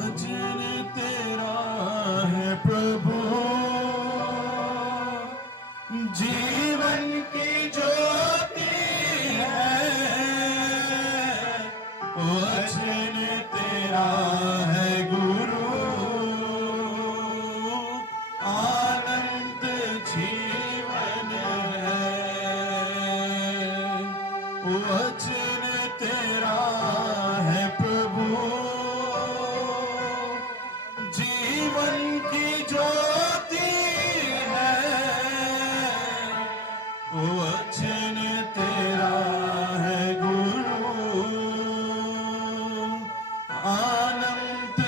वचन तेरा है प्रभु, जीवन की ज्योति है। वचन तेरा है गुरु, आनंद जीवन है। वचन तेरा है प्रभु, जीवन की ज्योति है। वचन तेरा है गुरु, आनंद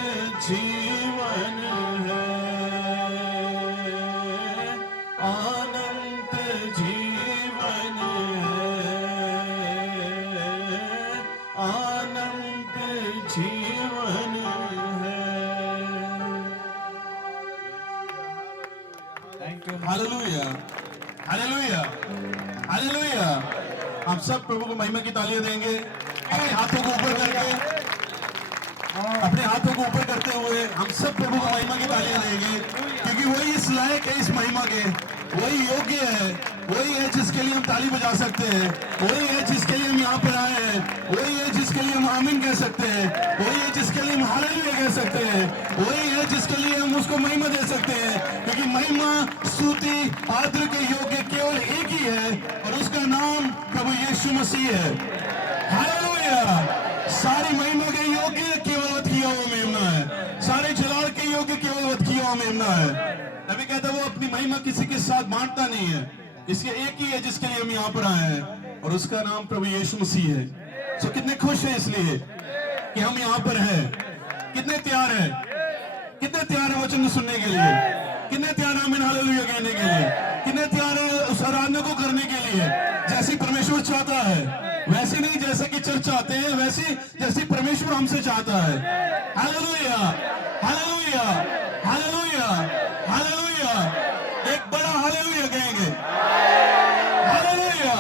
जीवन है। आनंद जीवन है। आनंद जीवन है। Thank you. Hallelujah, hallelujah, hallelujah. आप सब प्रभु को महिमा की तालियां देंगे अपने हाथों को ऊपर करके। अपने हाथों को ऊपर करते हुए हम सब प्रभु को महिमा की तालियां देंगे, क्योंकि वही इस लायक है इस महिमा के, वही योग्य है, वही है जिसके लिए हम ताली बजा सकते हैं, वही है जिसके लिए हम यहाँ पर आए हैं, वही है जिसके लिए हम आमीन कह सकते हैं, वही है जिसके लिए हम हालेलुया कह सकते हैं, वही है जिसके लिए हम उसको महिमा दे सकते हैं, क्योंकि महिमा स्तुति आदर के योग्य केवल एक ही है और उसका नाम प्रभु यीशु मसीह है। हालेलुया। सारी महिमा के योग्य केवल किया हुआ मेमना है, सारे जलाल के योग्य केवल किया हुआ मेमना है। नबी कहता है वो अपनी महिमा किसी के साथ बांटता नहीं है, इसके एक ही है जिसके लिए हम यहाँ पर आए हैं और उसका नाम प्रभु यीशु मसीह है। सो कितने खुश हैं इसलिए कि हम यहाँ पर हैं, कितने तैयार हैं, कितने तैयार हैं वचन सुनने के लिए, कितने तैयार हैं आमीन हालेलुया कहने के लिए, कितने तैयार हैं उस आराधना को करने के लिए जैसी परमेश्वर चाहता है, वैसे नहीं जैसे कि चर्च चाहते हैं, वैसे जैसी परमेश्वर हमसे चाहता है। Hallelujah, hallelujah, hallelujah, hallelujah. एक बड़ा हालेलुया कहेंगे। हालेलुया।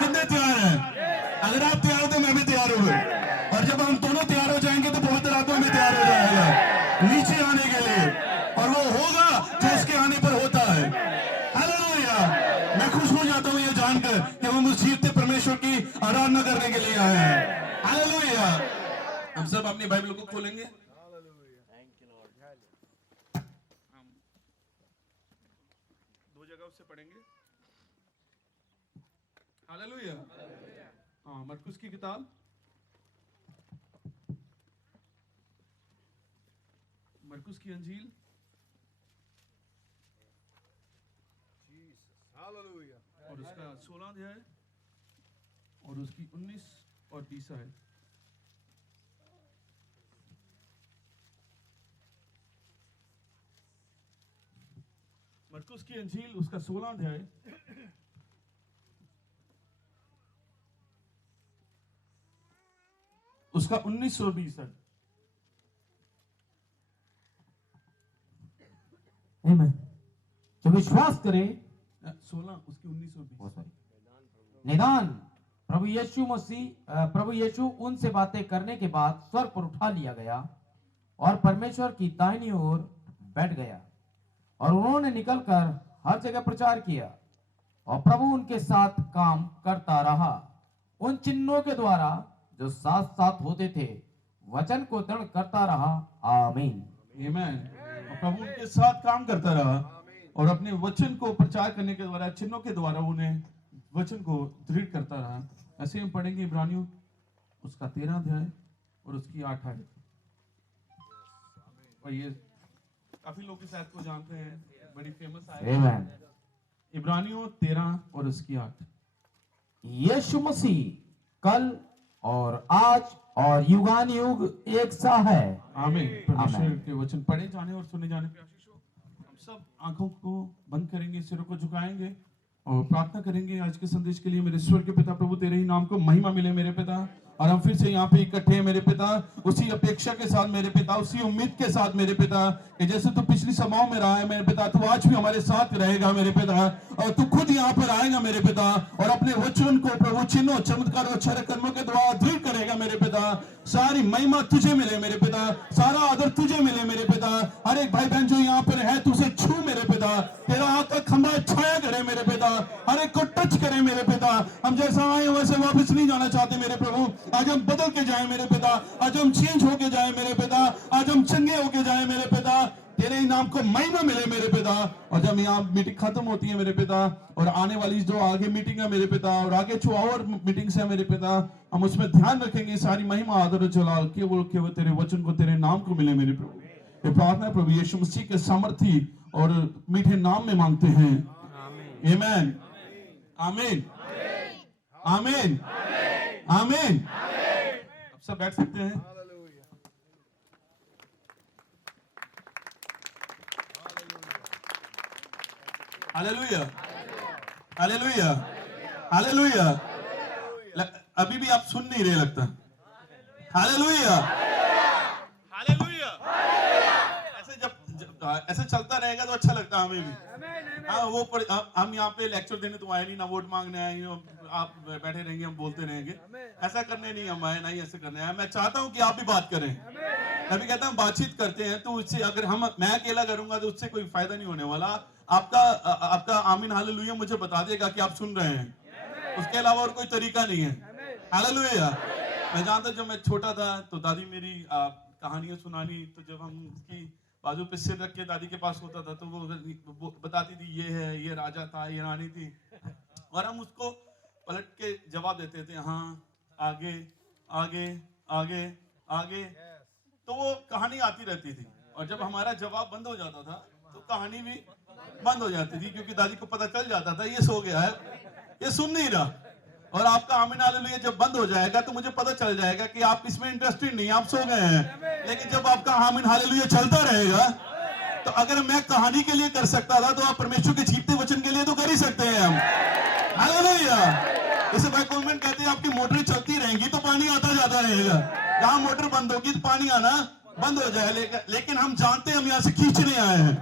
कितने तैयार हैं? अगर आप तैयार हो तो मैं भी तैयार हूँ, और जब हम दोनों तैयार हो जाएंगे तो पवित्र आत्मा भी तैयार हो जाएगा नीचे आने के लिए, और वो होगा जो उसके आने पर होता है। हालेलुया। मैं खुश हो जाता हूँ ये जानकर कि हम उस जीवते परमेश्वर की आराधना करने के लिए आए हैं। हालेलुया। हम सब अपनी बाइबल को खोलेंगे। दो जगह से पढ़ेंगे। हालेलुया। हाँ, मरकुस की किताब मरकुस की अंजील और उसका 16 अध्याय और उसकी 19 और 20 है। मरकुस की अंजील उसका 16 अध्याय उसका 19 और 20 है। आमीन। जो विश्वास करे 16 उसकी 19 और 20। निदान प्रभु यीशु उनसे बातें करने के बाद स्वर पर उठा लिया गया और परमेश्वर की दाहिनी ओर बैठ गया, और उन्होंने निकलकर हर जगह प्रचार किया और प्रभु उनके साथ काम करता रहा। उन चिन्हों के द्वारा जो साथ साथ होते थे वचन को दृढ़ करता रहा। आमीन। आमीन। प्रभु उनके साथ काम करता रहा और अपने वचन को प्रचार करने के द्वारा, चिन्हों के द्वारा उन्हें वचन को दृढ़ करता रहा। ऐसे हम पढ़ेंगे इब्रानियों उसका 13 अध्याय और उसकी 8 आयत। और ये काफी लोग इस आयत को जानते हैं, बड़ी फेमस आयत है। इब्रानियों 13 और उसकी 8। यीशु मसीह कल और आज और युगान युग एक सा है। आमीन। परमेश्वर के वचन पढ़े जाने और सुने जाने पे आशीष हो। हम सब आंखों को बंद करेंगे, सिरों को झुकाएंगे और प्रार्थना करेंगे आज के संदेश के लिए। मेरे ईश्वर के पिता प्रभु, तेरे ही नाम को महिमा मिले मेरे पिता, और हम फिर से यहाँ पे इकट्ठे हैं मेरे पिता, उसी अपेक्षा के साथ मेरे पिता, उसी उम्मीद के साथ मेरे पिता, कि जैसे तू पिछली सभाओं में रहा है मेरे पिता, तू आज भी हमारे साथ रहेगा मेरे पिता, और तू खुद यहाँ पर आएगा मेरे पिता, और अपने वचन को प्रभु चिन्हों चमत्कार और अक्षर कर्मों के द्वारा दृढ़ करेगा मेरे पिता। सारी महिमा तुझे मिले मेरे पिता, सारा आदर तुझे मिले मेरे पिता। हर एक भाई बहन जो यहाँ पर है तुझे छू मेरे पिता, तेरा हाथ का खंभा छाया करे मेरे पिता, हर एक को टच करे मेरे पिता। हम जैसा आए वैसे वापस नहीं जाना चाहते मेरे प्रभु, आज हम बदल के जाए मेरे पिता, आज हम चेंज होके जाए मेरे पिता, आज हम चंगे होके जाए मेरे पिता, तेरे ही नाम को महिमा मिले मेरे पिता। और जब यहाँ मीटिंग खत्म होती है मेरे पिता, और आने वाली जो आगे मीटिंग है मेरे पिता, और आगे जो और मीटिंग्स है मेरे पिता, हम उसमें ध्यान रखेंगे सारी महिमा आदर जलाल केवल तेरे वचन को, तेरे नाम को मिले मेरे प्रभु। ये प्रार्थना प्रभु यीशु मसीह के सामर्थी और मीठे नाम में मांगते हैं, आमीन आमीन आमीन आमीन। आप सब बैठ सकते हैं। Hallelujah hallelujah hallelujah. अभी भी आप सुन नहीं रहे लगता। Hallelujah hallelujah. ऐसे चलता रहेगा तो अच्छा लगता है हमें भी। हाँ वो हम यहाँ पे लेक्चर देने तो आए नहीं, ना वोट मांगने आए, आप बैठे रहेंगे हम बोलते रहेंगे, ऐसा करने नहीं हम आए, नहीं ऐसे करने आए। मैं चाहता हूँ कि आप भी बात करें। मैं भी कहता हूँ बातचीत करते हैं तो उससे अगर मैं अकेला करूंगा तो उससे कोई फायदा नहीं होने वाला। आपका आमीन हालेलुया मुझे बता देगा कि आप सुन रहे हैं, उसके अलावा और कोई तरीका नहीं है। हालेलुया। मैं जानता जब मैं छोटा था तो दादी मेरी कहानियां सुनानी, तो जब हम उसकी बाजू पे सिर रख के दादी के पास होता था तो वो बताती थी ये है, ये राजा था, ये रानी थी, और हम उसको पलट के जवाब देते थे, हाँ आगे आगे आगे आगे। तो वो कहानी आती रहती थी, और जब हमारा जवाब बंद हो जाता था तो कहानी भी बंद हो जाती थी, क्योंकि दादी को पता चल जाता था ये सो गया है, ये सुन नहीं रहा। और आपका आमीन हालेलुया जब बंद हो जाएगा तो मुझे पता चल जाएगा कि आप इसमें इंटरेस्टेड नहीं, आप सो गए हैं। लेकिन जब आपका आमीन हालेलुया चलता रहेगा, तो अगर मैं कहानी के लिए कर सकता था तो आप परमेश्वर के जीवते वचन के लिए तो कर ही सकते हैं हम। हालेलुया। जैसे भाई कॉन्वेंट कहते हैं आपकी मोटर चलती रहेंगी तो पानी आता जाता रहेगा, जहां मोटर बंद होगी तो पानी आना बंद हो जाए। लेकिन हम जानते हैं हम यहाँ से खींचने आए हैं।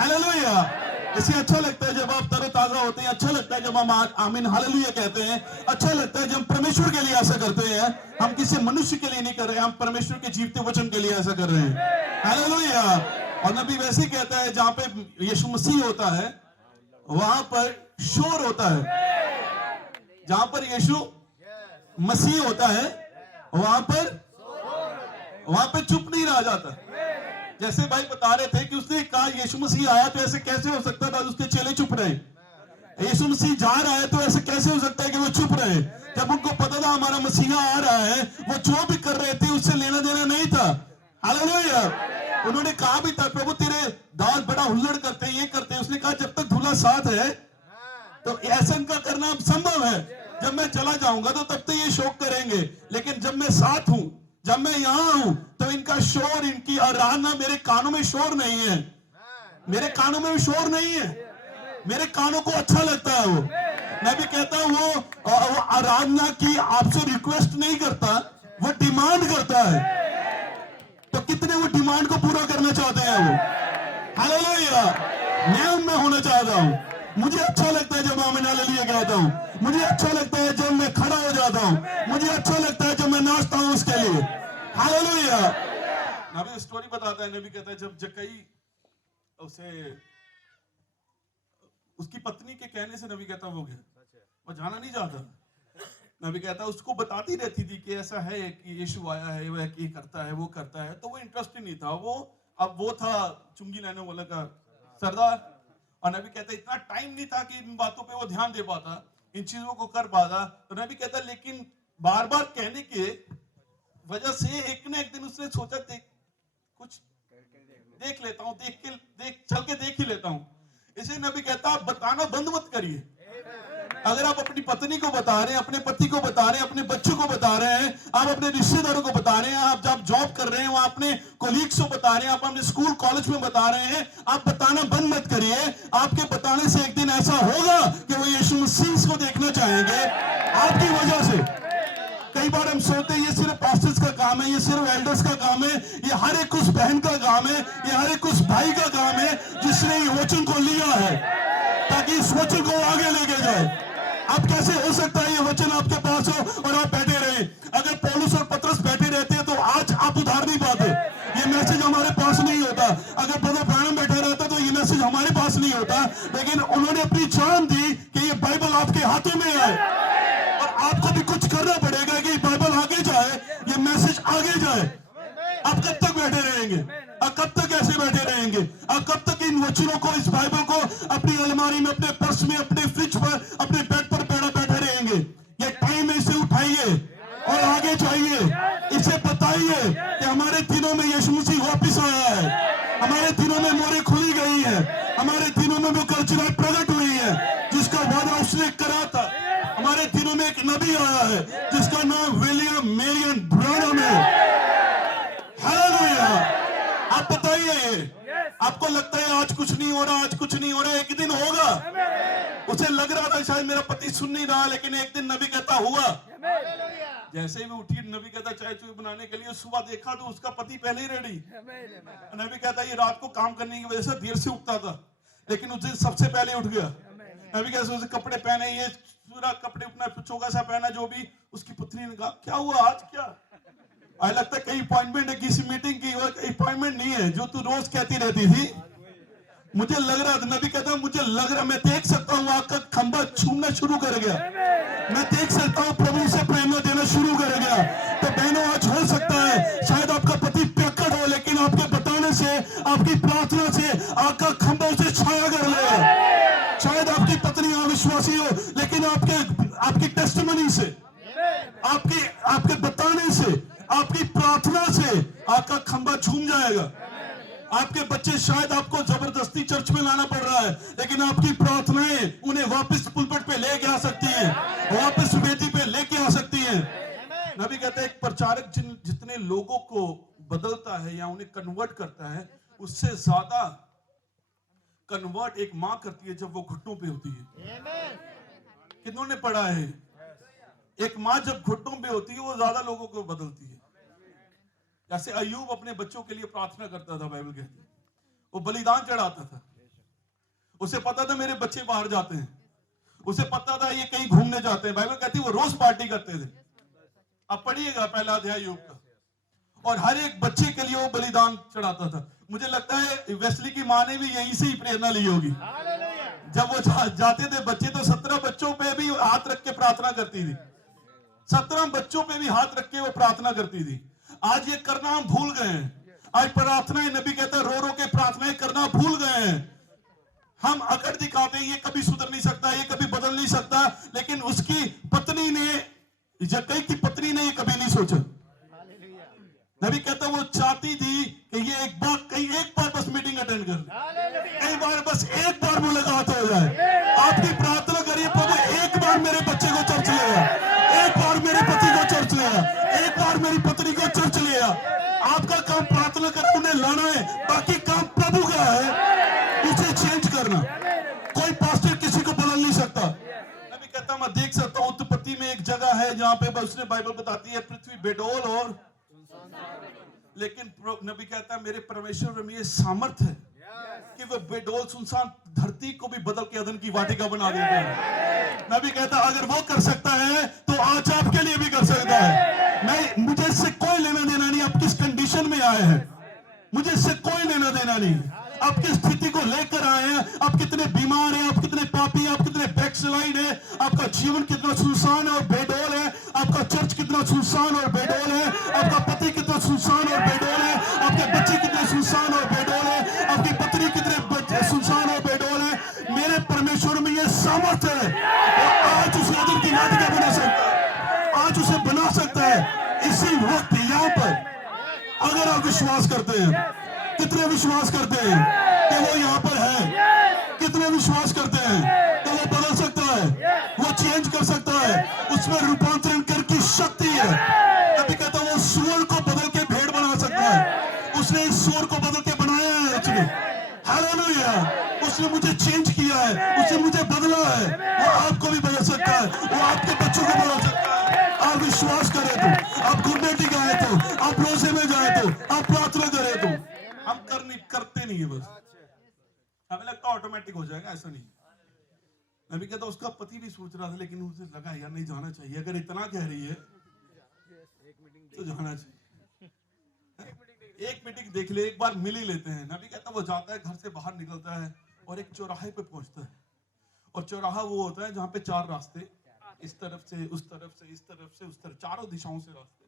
हालेलुया। इससे अच्छा लगता है जब आप तरोताजा होते हैं, अच्छा लगता है जब हम आमीन हालेलुया कहते हैं, अच्छा लगता है जब परमेश्वर के लिए ऐसा करते हैं। हम किसी मनुष्य के लिए नहीं कर रहे, हम परमेश्वर के जीवते वचन के लिए ऐसा कर रहे हैं। हालेलुया। और नबी वैसे ही कहता है जहां पे यीशु मसीह होता है वहां पर शोर होता है, जहां पर यीशु मसीह होता है वहां पे चुप नहीं रहा जाता। जैसे भाई बता रहे थे कि उसने कहा यीशु मसीह आया तो ऐसे कैसे हो सकता था उसके चेले चुप रहे, यीशु मसीह जा रहा है तो ऐसे कैसे हो सकता है कि वो चुप रहे, जब उनको पता था हमारा मसीहा आ रहा है। वो जो भी कर रहे थे उससे लेना देना नहीं था। हालेलुया। उन्होंने कहा भी था प्रभु तेरे दास बड़ा हुल्लड़ करते हैं, ये करते हैं। उसने कहा जब तक दूल्हा साथ है तो ऐसा इनका करना संभव है, जब मैं चला जाऊंगा तो तब तक ये शोक करेंगे, लेकिन जब मैं साथ हूं, जब मैं यहां हूं तो इनका शोर, इनकी आराधना मेरे कानों में शोर नहीं है, मेरे कानों में भी शोर नहीं है, मेरे कानों को अच्छा लगता है। वो मैं भी कहता हूं वो आराधना की आपसे रिक्वेस्ट नहीं करता, वो डिमांड करता है। तो कितने वो डिमांड को पूरा करना चाहते हैं वो। हालेलुया। मैं उनमें होना चाहता हूं। मुझे अच्छा लगता है जब आमीन हालेलुया कहता हूं, मुझे अच्छा लगता है जब मैं खड़ा हो जाता हूं, मुझे अच्छा लगता है जब मैं नाचता हूं उसके लिए। हालेलुया। नबी स्टोरी बताता है, नबी कहता है जब जक्कई उसे उसकी पत्नी के कहने से नबी कहता वो गया, वो जाना नहीं चाहता। नबी कहता उसको बताती रहती थी कि ऐसा है कि यीशु आया है, वो ये करता है वो करता है, तो वो इंटरेस्ट ही नहीं था। वो था चुंगी लेने वाला का सरदार। और नबी कहता इतना टाइम नहीं था कि इन बातों पे वो ध्यान दे पाता, इन चीजों को कर पाता। तो नबी कहता लेकिन बार बार कहने के वजह से एक न एक दिन उसने सोचा कुछ देख लेता हूं, चल के देख ही लेता हूं। इसे नबी कहता आप बताना बंद मत करिए। अगर आप अपनी पत्नी को बता रहे हैं, अपने पति को बता रहे हैं, अपने बच्चों को बता रहे हैं, आप अपने रिश्तेदारों को बता रहे हैं, आप जब जॉब कर रहे हैं वहां अपने कोलीग्स को बता रहे हैं, आप अपने स्कूल कॉलेज में बता रहे हैं, आप बताना बंद मत करिए। आपके बताने से एक दिन ऐसा होगा कि वो यीशु मसीह को देखना चाहेंगे आपकी वजह से। कई बार हम सोचते हैं ये सिर्फ पास्टर्स का काम है, ये सिर्फ एल्डर्स का काम है, ये हर एक उस बहन का काम है, ये हर एक उस भाई का काम है जिसने ये वचन को लिया है, ताकि इस वचन को आगे लेके जाए। अब कैसे हो सकता है ये वचन आपके पास हो और आप बैठे रहे? अगर पौलुस और पतरस बैठे रहते हैं तो आज आप उधार नहीं पाते, ये मैसेज हमारे पास नहीं होता। अगर ब्रदर ब्रायन बैठा रहता तो ये मैसेज हमारे पास नहीं होता। लेकिन उन्होंने अपनी जान दी कि ये बाइबल आपके हाथों में आए, और आपको भी कुछ करना पड़ेगा कि बाइबल आगे जाए, ये मैसेज आगे जाए। आप कब तक बैठे रहेंगे? आप कब तक ऐसे बैठे रहेंगे? आप कब तक इन वचनों को, इस बाइबल को अपनी अलमारी में, अपने पर्स में, अपने फ्रिज पर, अपने बेड पर बैठे रहेंगे? ये टाइम है, इसे उठाइए और आगे जाइए। इसे बताइए कि हमारे दिनों में यीशु मसीह वापिस आया है, हमारे दिनों में मोहरें खुली गई है, हमारे दिनों में वो कल्चर प्रकट हुई है जिसका वादा उसने करा था। हमारे दिनों में एक नबी आया है जिसका नाम विलियम मेरियन ब्रानम है। हालेलुया। आप बताइए, आपको लगता है आज कुछ नहीं हो रहा, आज कुछ नहीं हो रहा, एक दिन होगा। उसे लग रहा था शायद मेरा पति सुन नहीं रहा, लेकिन एक दिन नबी कहता हुआ। जैसे ही वो उठी, नबी कहता चाय चूय बनाने के लिए, सुबह देखा तो उसका पति पहले ही रेडी। नबी कहता ये रात को काम करने की वजह से देर से उठता था, लेकिन उस दिन सबसे पहले उठ गया। नबी कैसे उसे कपड़े पहने, ये पूरा कपड़े अपना चोगा सा पहना, जो भी उसकी पत्नी ने कहा क्या हुआ आज, क्या आज लगता है कहीं अपॉइंटमेंट है, किसी मीटिंग की अपॉइंटमेंट नहीं है जो तू रोज कहती रहती थी। मुझे लग रहा था, नबी कहता मुझे लग रहा, मैं देख सकता हूँ आपका खंबा छूमना शुरू कर गया, मैं देख सकता हूँ प्रभु से प्रेरणा देना शुरू कर गया। तो बहनों, आज हो सकता है शायद आपका पति प्रकट हो, लेकिन आपके बताने से, आपकी प्रार्थना से आपका खंबा उसे छाया कर लेगा। शायद आपकी पत्नी अविश्वासी हो, लेकिन आपकी टेस्टिमनी से, आपके बताने से, आपकी प्रार्थना से आपका खंबा झूम जाएगा। आपके बच्चे शायद आपको जबरदस्ती चर्च में लाना पड़ रहा है, लेकिन आपकी प्रार्थनाएं उन्हें वापस पुलपट पे लेके आ सकती हैं, वापस वेदी पे लेके आ सकती हैं। नबी कहते हैं एक प्रचारक जितने लोगों को बदलता है या उन्हें कन्वर्ट करता है, उससे ज्यादा कन्वर्ट एक मां करती है जब वो घुटनों पे होती है। कितनों ने पढ़ा है? एक मां जब घुटनों पे होती है वो ज्यादा लोगों को बदलती है। जैसे अय्यूब अपने बच्चों के लिए प्रार्थना करता था, बाइबल कहती है वो बलिदान चढ़ाता था। उसे पता था मेरे बच्चे बाहर जाते हैं, उसे पता था ये कहीं घूमने जाते हैं। बाइबल कहती है वो रोज पार्टी करते थे। अब पढ़िएगा पहला अध्याय अय्यूब का, और हर एक बच्चे के लिए वो बलिदान चढ़ाता था। मुझे लगता है वेस्ली की माँ ने भी यहीं से ही प्रेरणा ली होगी। जब वो जाते थे बच्चे, तो 17 बच्चों पे भी हाथ रख के प्रार्थना करती थी, 17 बच्चों पे भी हाथ रख के वो प्रार्थना करती थी। आज ये करना हम भूल गए हैं। आज प्रार्थनाएं, नबी कहता है रो रो के प्रार्थनाएं करना भूल गए हैं। हम अकड़ दिखाते हैं ये कभी सुधर नहीं सकता, ये कभी बदल नहीं सकता, लेकिन उसकी पत्नी ने, जक्कई की पत्नी ने ये कभी नहीं सोचा। नबी कहता वो चाहती थी कि ये एक बार बस मीटिंग अटेंड कर ले, एक बार बस एक बार मुलाकात हो जाए। आपकी प्रार्थना करिए, प्रभु एक बार मेरे बच्चे को चर्च ले आ, एक बार मेरे पति को चर्च ले आ, एक बार मेरी पत्नी को चर्च ले आ। आपका काम प्रार्थना कर उन्हें लाना है, बाकी काम प्रभु का है उसे चेंज करना। कोई पास्टर किसी को बदल नहीं सकता। नबी कहता मैं देख सकता हूं उत्पत्ति में एक जगह है जहां पे उसने बाइबल बताती है पृथ्वी बेडोल और, लेकिन नबी कहता है मेरे परमेश्वर में ये सामर्थ्य है कि वो बेडोल सुनसान धरती को भी बदल के अदन की वाटिका बना देता है। नबी कहता अगर वो कर सकता है तो आज आपके लिए भी कर सकता है। मुझे इससे कोई लेना देना नहीं आप किस कंडीशन में आए हैं, मुझे इससे कोई लेना देना नहीं। आप किस स्थिति को लेकर आए हैं, आप कितने बीमार हैं, आप कितने पापी हैं, आप कितने बैकस्लाइड हैं, आपका जीवन कितना सुनसान और बेडोल है, आपका चर्च कितना सुनसान और बेडोल है, आपका पति कितना सुनसान और बेडोल है, आपके बच्चे कितने सुनसान और बेडोल है, आपकी पत्नी कितने सुनसान और बेडोल है। मेरे परमेश्वर में यह सामर्थ्य है और आज उसे अदन की वाटिका बना सकता है, आज उसे बना सकता है इसी वक्त यहाँ पर। अगर आप विश्वास करते हैं, कितने विश्वास करते हैं कि वो यहाँ पर है, कितने विश्वास करते हैं कि वो बदल सकता है, वो चेंज कर सकता है, उसमें रूपांतरण करने की शक्ति है। अभी कहता वो सूअर को बदल के भेड़ बना सकता है, उसने इस सूअर को बदल के बनाया है एक्चुअली। हालेलुया, उसने मुझे चेंज किया है, उसने मुझे बदला है, वो आपको भी बदल सकता है, वो आपके बच्चों को बदल सकता है। आप विश्वास करे तो, आप घुटने टिकाए तो, आप रोजे में जाए तो, आप प्रार्थना करे तो। हम करते नहीं है बस, हमें लगता ऑटोमेटिक हो जाएगा, ऐसा नहीं। नबी कहता उसका पति भी सोच रहा था, लेकिन उसे लगा यार नहीं जाना चाहिए, अगर इतना कह रही है तो जाना चाहिए। एक मीटिंग देख ले, एक बार मिल ही लेते हैं। नबी कहता वो जाता है, घर से बाहर निकलता है और एक चौराहे पे पहुंचता है, और चौराहा वो होता है जहां पे 4 रास्ते, इस तरफ से, उस तरफ से, इस तरफ से, उस तरफ, चारों दिशाओं से रास्ते।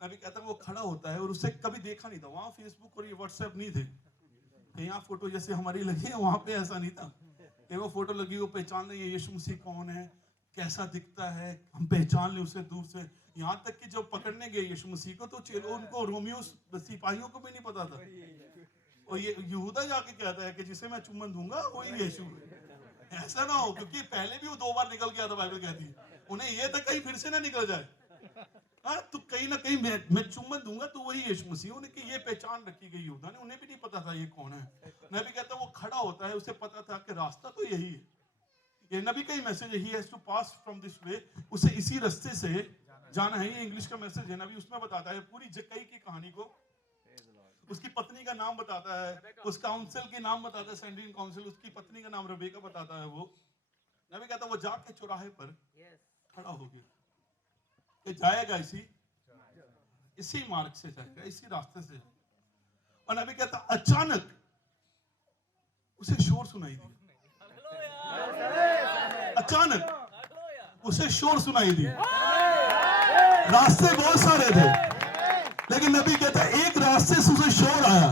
नबी कहता है वो खड़ा होता है, और उसे कभी देखा नहीं था, वहां फेसबुक और ये व्हाट्सएप नहीं थे, यहाँ फोटो जैसे हमारी लगी है, वहां पे ऐसा नहीं था कि वो फोटो लगी, वो पहचान नहीं है यीशु मसीह कौन है, कैसा दिखता है, हम पहचान ले उसे दूर से। यहाँ तक कि जब पकड़ने गए यीशु मसीह को, तो चेलो उनको रोमियो सिपाहियों को भी नहीं पता था, और ये यहूदा जाके कहता है कि जिसे मैं चुम्बन दूंगा वही यीशु है। ऐसा ना हो, क्योंकि पहले भी वो 2 बार निकल गया था, बाइबल कहती है, उन्हें ये था कहीं फिर से ना निकल जाए। हाँ, तो कहीं ना कहीं मैं चुम्बन दूंगा तो वही यीशु मसीह, उन्हें कि ये पहचान रखी गई यहूदा ने, उन्हें भी नहीं पता था ये कौन है। नबी कहता वो खड़ा होता है, उसे पता था कि रास्ता तो यही है, ये नबी का ही मैसेज है, he has to pass from this way, उसे इसी रास्ते से जाना है। ये इंग्लिश का मैसेज है, नबी उसमें बताता है पूरी जक्कई की कहानी को, उसकी पत्नी का नाम बताता है, उस काउंसिल के नाम बताता है, सेंड्रीन काउंसिल, उसकी पत्नी का नाम रबेका बताता है। वो नबी कहता वो जाके चौराहे पर खड़ा हो गया, ये जाएगा इसी मार्ग से जाएगा, इसी रास्ते से। और नबी कहता अचानक उसे शोर सुनाई दिया, अचानक उसे शोर सुनाई दिया। रास्ते बहुत सारे थे, लेकिन नबी कहता एक रास्ते से उसे शोर आया,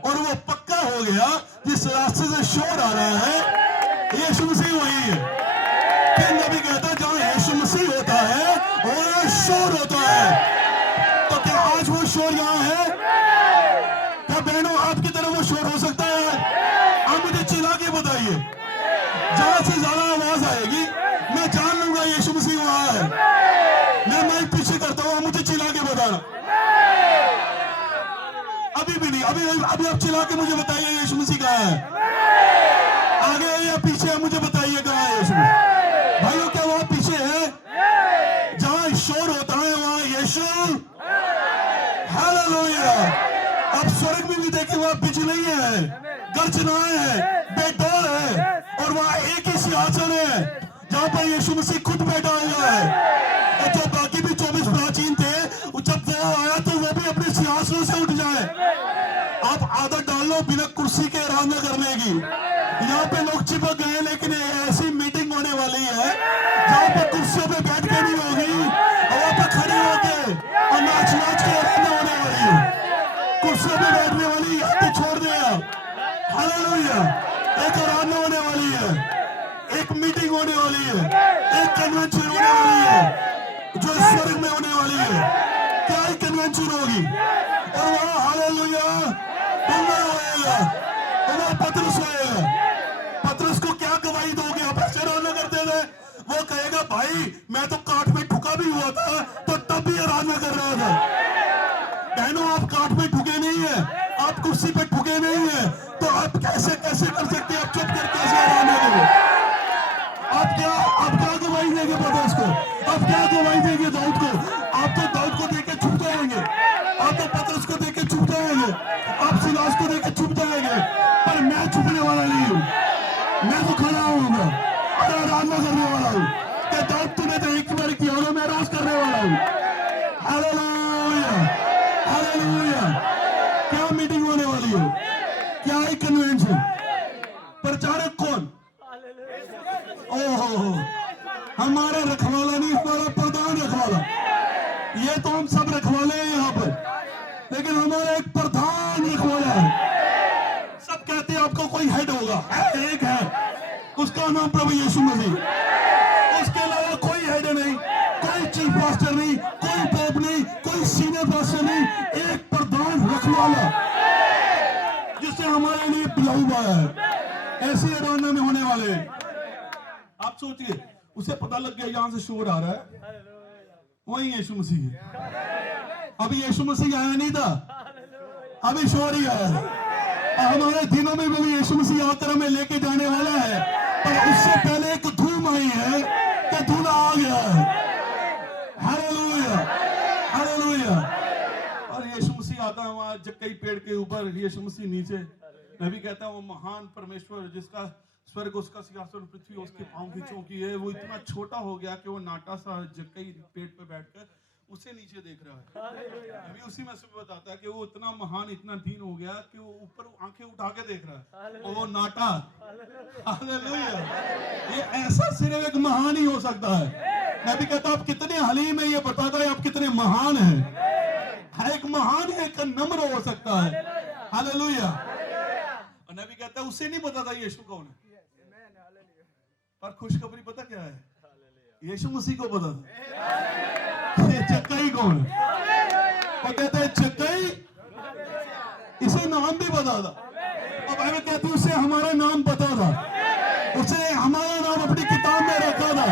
और वो पक्का हो गया जिस रास्ते से शोर आ रहा है यीशु मसीह वही है। फिर नबी कहता जहां यीशु मसीह होता है और शोर होता है। तो क्या आज वो शोर यहाँ है? क्या बहनों आपकी तरफ वो शोर हो सकता है? आप मुझे चिल्ला के बताइए, ज्यादा से ज्यादा आवाज आएगी, मैं जान लूंगा यीशु मसीह वहां है। मैं माइक पीछे करता हूँ, मुझे चिल्ला के बताना। अभी भी नहीं, अभी आप चिल्ला के मुझे बताइए यीशु मसीह कहाँ है, आगे है या पीछे है, मुझे बताइए कहाँ है यीशु मसीह। भाइयों क्या वहां पीछे है? जहां शोर होता है वहां यीशु। हालेलुया। अब स्वर्ग में भी देखिए वहां बिजली है, गर्जनाएं है, बेडौल है, और वहां एक ही सिंहासन है जहां पर यीशु मसीह खुद बैठा हुआ है। और जो बाकी भी 24 प्राचीन थे, जब वो आया तो वो भी अपने सिंहासनों से उठ जाए। आप आदत डाल लो बिना कुर्सी के आराधना करने की। यहाँ पे लोग चिपक गए, लेकिन ऐसी मीटिंग होने वाली है जहाँ पे कुर्सियों पे बैठ के नहीं होगी, वहां पे खड़े होके और नाच नाच के आराधना होने वाली है। कुर्सियों पे बैठने वाली यहाँ पे छोड़ दिया। हालेलुया। एक आराधना होने वाली है, एक मीटिंग होने वाली है, एक कन्वेंशन होने वाली है जो स्वर्ग में होने वाली है। क्या ही कन्वेंशन होगी, और वहां हालेलुया होएगा, और वहां पतरस होएगा। पतरस को क्या गवाही दोगे? आप ऐसे आराधना करते थे, वो कहेगा भाई मैं तो काठ में ठुका भी हुआ था तो तब भी आराधना कर रहा था। बहनों आप काठ में ठुके नहीं है, आप कुर्सी पे ठुके नहीं है, तो आप कैसे कैसे कर सकते हैं? आप चुप कर कैसे आराधना करोगे? आप क्या गवाही देंगे पतरस को? आप क्या गवाही देंगे दाऊद को? आप तो दाऊद को देख के छुप जाएंगे, आप तो पतरस को देख के छुप जाएंगे, आप सिलास को देख के छुप जाएंगे, पर मैं छुपने वाला नहीं हूँ। मैं तो खड़ा हूँ और आराधना करने वाला हूँ। क्या दाऊद तूने तो एक बार किया होगा, मैं राज करने वाला हूँ। Hallelujah, hallelujah. क्या मीटिंग होने वाली है? क्या है कन्वेंशन? प्रचारक कौन? ओहो, हमारा रखवाला नहीं, हमारा प्रधान रखवाला। ये तो हम सब रखवाले हैं यहाँ पर, लेकिन हमारा एक प्रधान रखवाला है। सब कहते हैं आपका कोई हेड होगा, एक है, उसका नाम प्रभु यीशु मसीह। उसके अलावा कोई हेड नहीं, कोई चीफ पास्टर नहीं, कोई पोप नहीं, कोई सीनियर पास्टर नहीं, एक प्रधान रखवाला जिससे हमारे लिए बुलाया हुआ है। ऐसी आराधना में होने वाले। आप सोचिए, उसे पता लग गया यहां से शोर आ रहा है, वही यीशु मसीह है। अभी यीशु मसीह आया नहीं था, अभी शोर ही आया है। हमारे दिनों में भी यीशु मसीह आकर हमें लेके जाने वाला है, पर उससे पहले एक धूम आई है कि दूल्हा आ गया है। हालेलुया। बताता हूँ वहां जक्कई पेड़ के ऊपर यीशु मसीह नीचे, नबी कहता है वो महान परमेश्वर जिसका स्वर्ग उसका सिंहासन पृथ्वी उसके पांव की चौकी है, वो इतना छोटा हो गया कि वो नाटा सा जक्कई पेड़ पे बैठकर उसे नीचे देख रहा है। अभी उसी में से बताता है कि वो इतना महान इतना दीन हो गया कि वो ऊपर आंखें उठा के देख रहा है, और वो नाटा। हालेलुया। ये ऐसा सिर्फ एक महान ही हो सकता है। नबी कहता आप कितने हलीम है, ये बताता है आप कितने महान हैं। एक महान एक नम्र हो सकता है। हालेलुया। और नबी कहता है उसे नहीं पता था यीशु कौन है, पर खुशखबरी पता क्या है, यीशु मसीह को पता था ये चक्कई कौन है। और कहता है चक्कई, इसे नाम भी पता था। और बाइबल कहती है उसे हमारा नाम पता था, उसे हमारा नाम अपनी किताब में रखा था,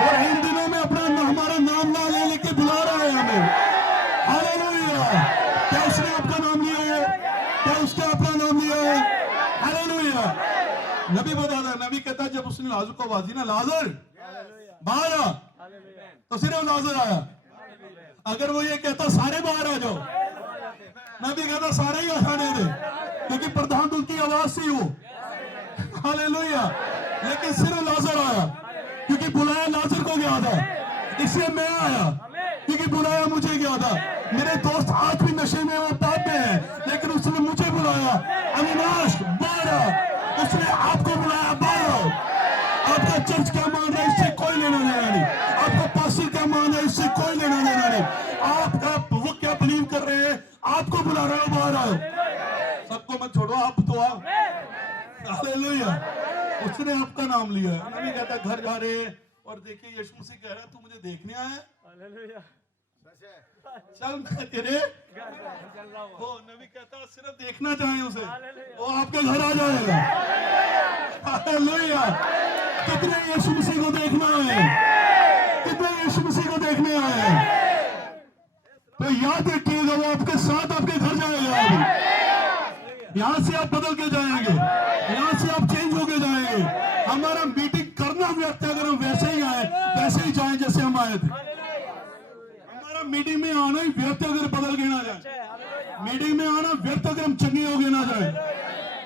और इन दिनों में अपना हमारा नाम ना ले लेके बुला रहा है हमें। हालेलुया। क्या उसने आपका नाम लिया है? क्या उसने अपना नाम लिया है? हालेलुया। नबी बताता है, नबी कहता है जब उसने लाजर को आवाज दी ना, लाजर बाहर आ, तो सिर्फ लाजर आया। अगर वो ये कहता सारे बाहर आ जाओ, नबी कहता सारे ही आने दे, क्योंकि प्रधान दूत की आवाज सी हो। हालेलुया। लेकिन सिर्फ लाजर आया, क्योंकि बुलाया लाजर को गया था, इसलिए मैं आया क्योंकि बुलाया मुझे गया था। मेरे दोस्त आज भी नशे में वो पाप में है, लेकिन उसने मुझे बुलाया। अविनाश बाहर आ, उसने आपको बुलाया बाहर आओ। आपका चर्च क्या मान रहा है इससे कोई लेना देना नहीं, आपका पास्टर क्या मान रहा है इससे कोई लेना देना नहीं, आपका वो क्या बिलीव कर रहे हैं, आपको बुला रहा है बाहर आओ। सबको मत छोड़ो, आप तो आओ। हालेलुया। उसने आपका नाम लिया है। नबी कहता घर जा रहे हैं और देखिए यीशु मसीह कह रहा है तू मुझे देखने आया, चल मैं तेरे हो। नबी कहता सिर्फ देखना चाहे उसे, वो आपके घर आ जाएगा। हालेलुया। कितने यीशु मसीह को देखना है, कितने यीशु मसीह को देखने आए हैं, तो याद रखिएगा वो आपके साथ आपके घर जाएगा। अभी यहां से आप बदल के जाएंगे, यहां से आप चेंज होके जाएंगे। हमारा मीटिंग करना व्यर्थ है, अगर हम वैसे ही आए वैसे ही जाए जैसे हम आए थे। हमारा मीटिंग में आना ही व्यर्थ है अगर बदल के ना जाए। मीटिंग में आना व्यर्थ अगर हम चंगे होके ना जाए।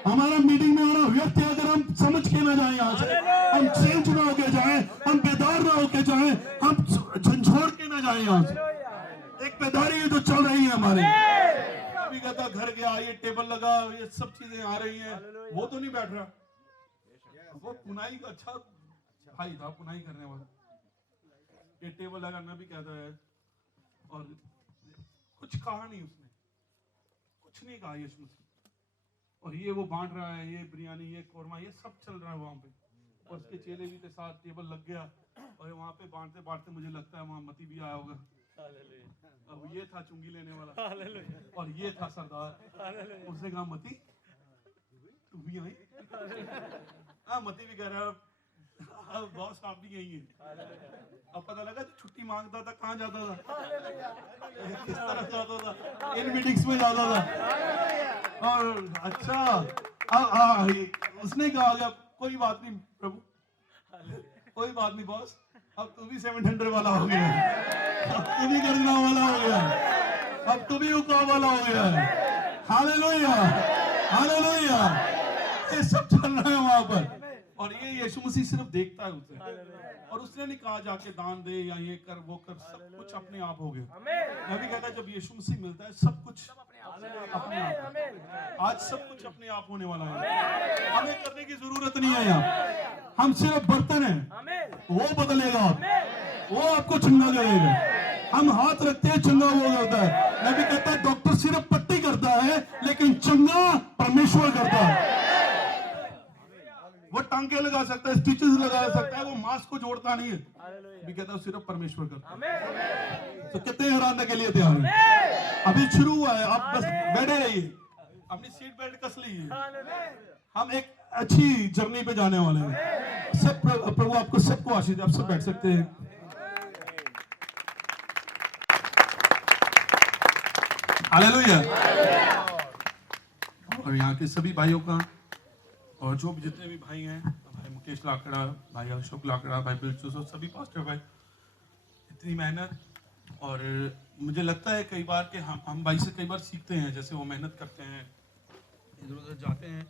हमारा मीटिंग में आना व्यर्थ है अगर हम समझ के ना जाए, यहाँ से हम चेंज ना होके जाए, हम बेदार ना होके जाए, हम झंझोड़ के ना जाए यहाँ से। एक बेदारी है जो चल रही है हमारी। अभी कहता घर गया, ये टेबल लगा, ये सब चीजें आ रही हैं, वो तो नहीं बैठ रहा। वो पुनाई का अच्छा भाई था, पुनाई करने वाला। ये टेबल लगा, नबी कहता है, और कुछ कहा नहीं उसने, कुछ नहीं कहा यीशु मसीह। और ये वो बांट रहा है, ये बिरयानी, ये कोरमा, ये सब चल रहा है वहां पे, और उसके चेले भी के साथ टेबल लग गया। और वहां पे बांटते बांटते मुझे लगता है वहां मती भी आया होगा। अब ये था चुंगी लेने वाला, और ये था सरदार। उसने कहा मती तू भी आई? हाँ, मती भी कह रहा है बॉस आप भी यही है। अब पता लगा जो छुट्टी मांगता था कहाँ जाता था, किस तरह जाता था, इन मीटिंग्स में जाता था। और अच्छा उसने कहा कोई बात नहीं प्रभु, कोई बात नहीं बॉस, अब तू भी 700 वाला हो गया है, अब तू भी गर्जना वाला हो गया है, अब तू भी उका वाला हो गया है। Hallelujah, hallelujah. ये सब चल रहा है वहां पर, और ये यीशु मसीह सिर्फ देखता है उसे। और उसने नहीं कहा जाके दान दे या ये कर वो कर, सब कुछ अपने आप हो गया। मैं भी कहता जब यीशु मसीह मिलता है सब कुछ अपने आप। आज सब कुछ अपने आप होने वाला है, हमें करने की जरूरत नहीं है। यहाँ हम सिर्फ बर्तन हैं, वो बदलेगा, वो आपको चंगा करेगा। हम हाथ रखते हैं, चंगा वो होता है। मैं भी कहता है डॉक्टर सिर्फ पट्टी करता है, लेकिन चंगा परमेश्वर करता है। वो टांके लगा सकता है, स्टिचेस लगा सकता है, वो मांस को जोड़ता नहीं है। भी कहता है सिर्फ परमेश्वर करता है। तो कितने हराने के लिए तैयार हैं? अभी शुरू हुआ है, आप बस बैठे रहिए, अपनी सीट बेल्ट कस लीजिए। हम एक अच्छी जर्नी पे जाने वाले हैं। सब प्रभु आपको सबको आशीष दे। आप सब बैठ सकते हैं। हालेलुया। और यहाँ के सभी भाइयों का, और जो भी जितने भी भाई हैं, भाई मुकेश लाकड़ा, भाई अशोक लाकड़ा, भाई बिल्चू, सभी पास्टर भाई, इतनी मेहनत और मुझे लगता है कई बार कि हम भाई से कई बार सीखते हैं, जैसे वो मेहनत करते हैं, इधर उधर जाते हैं,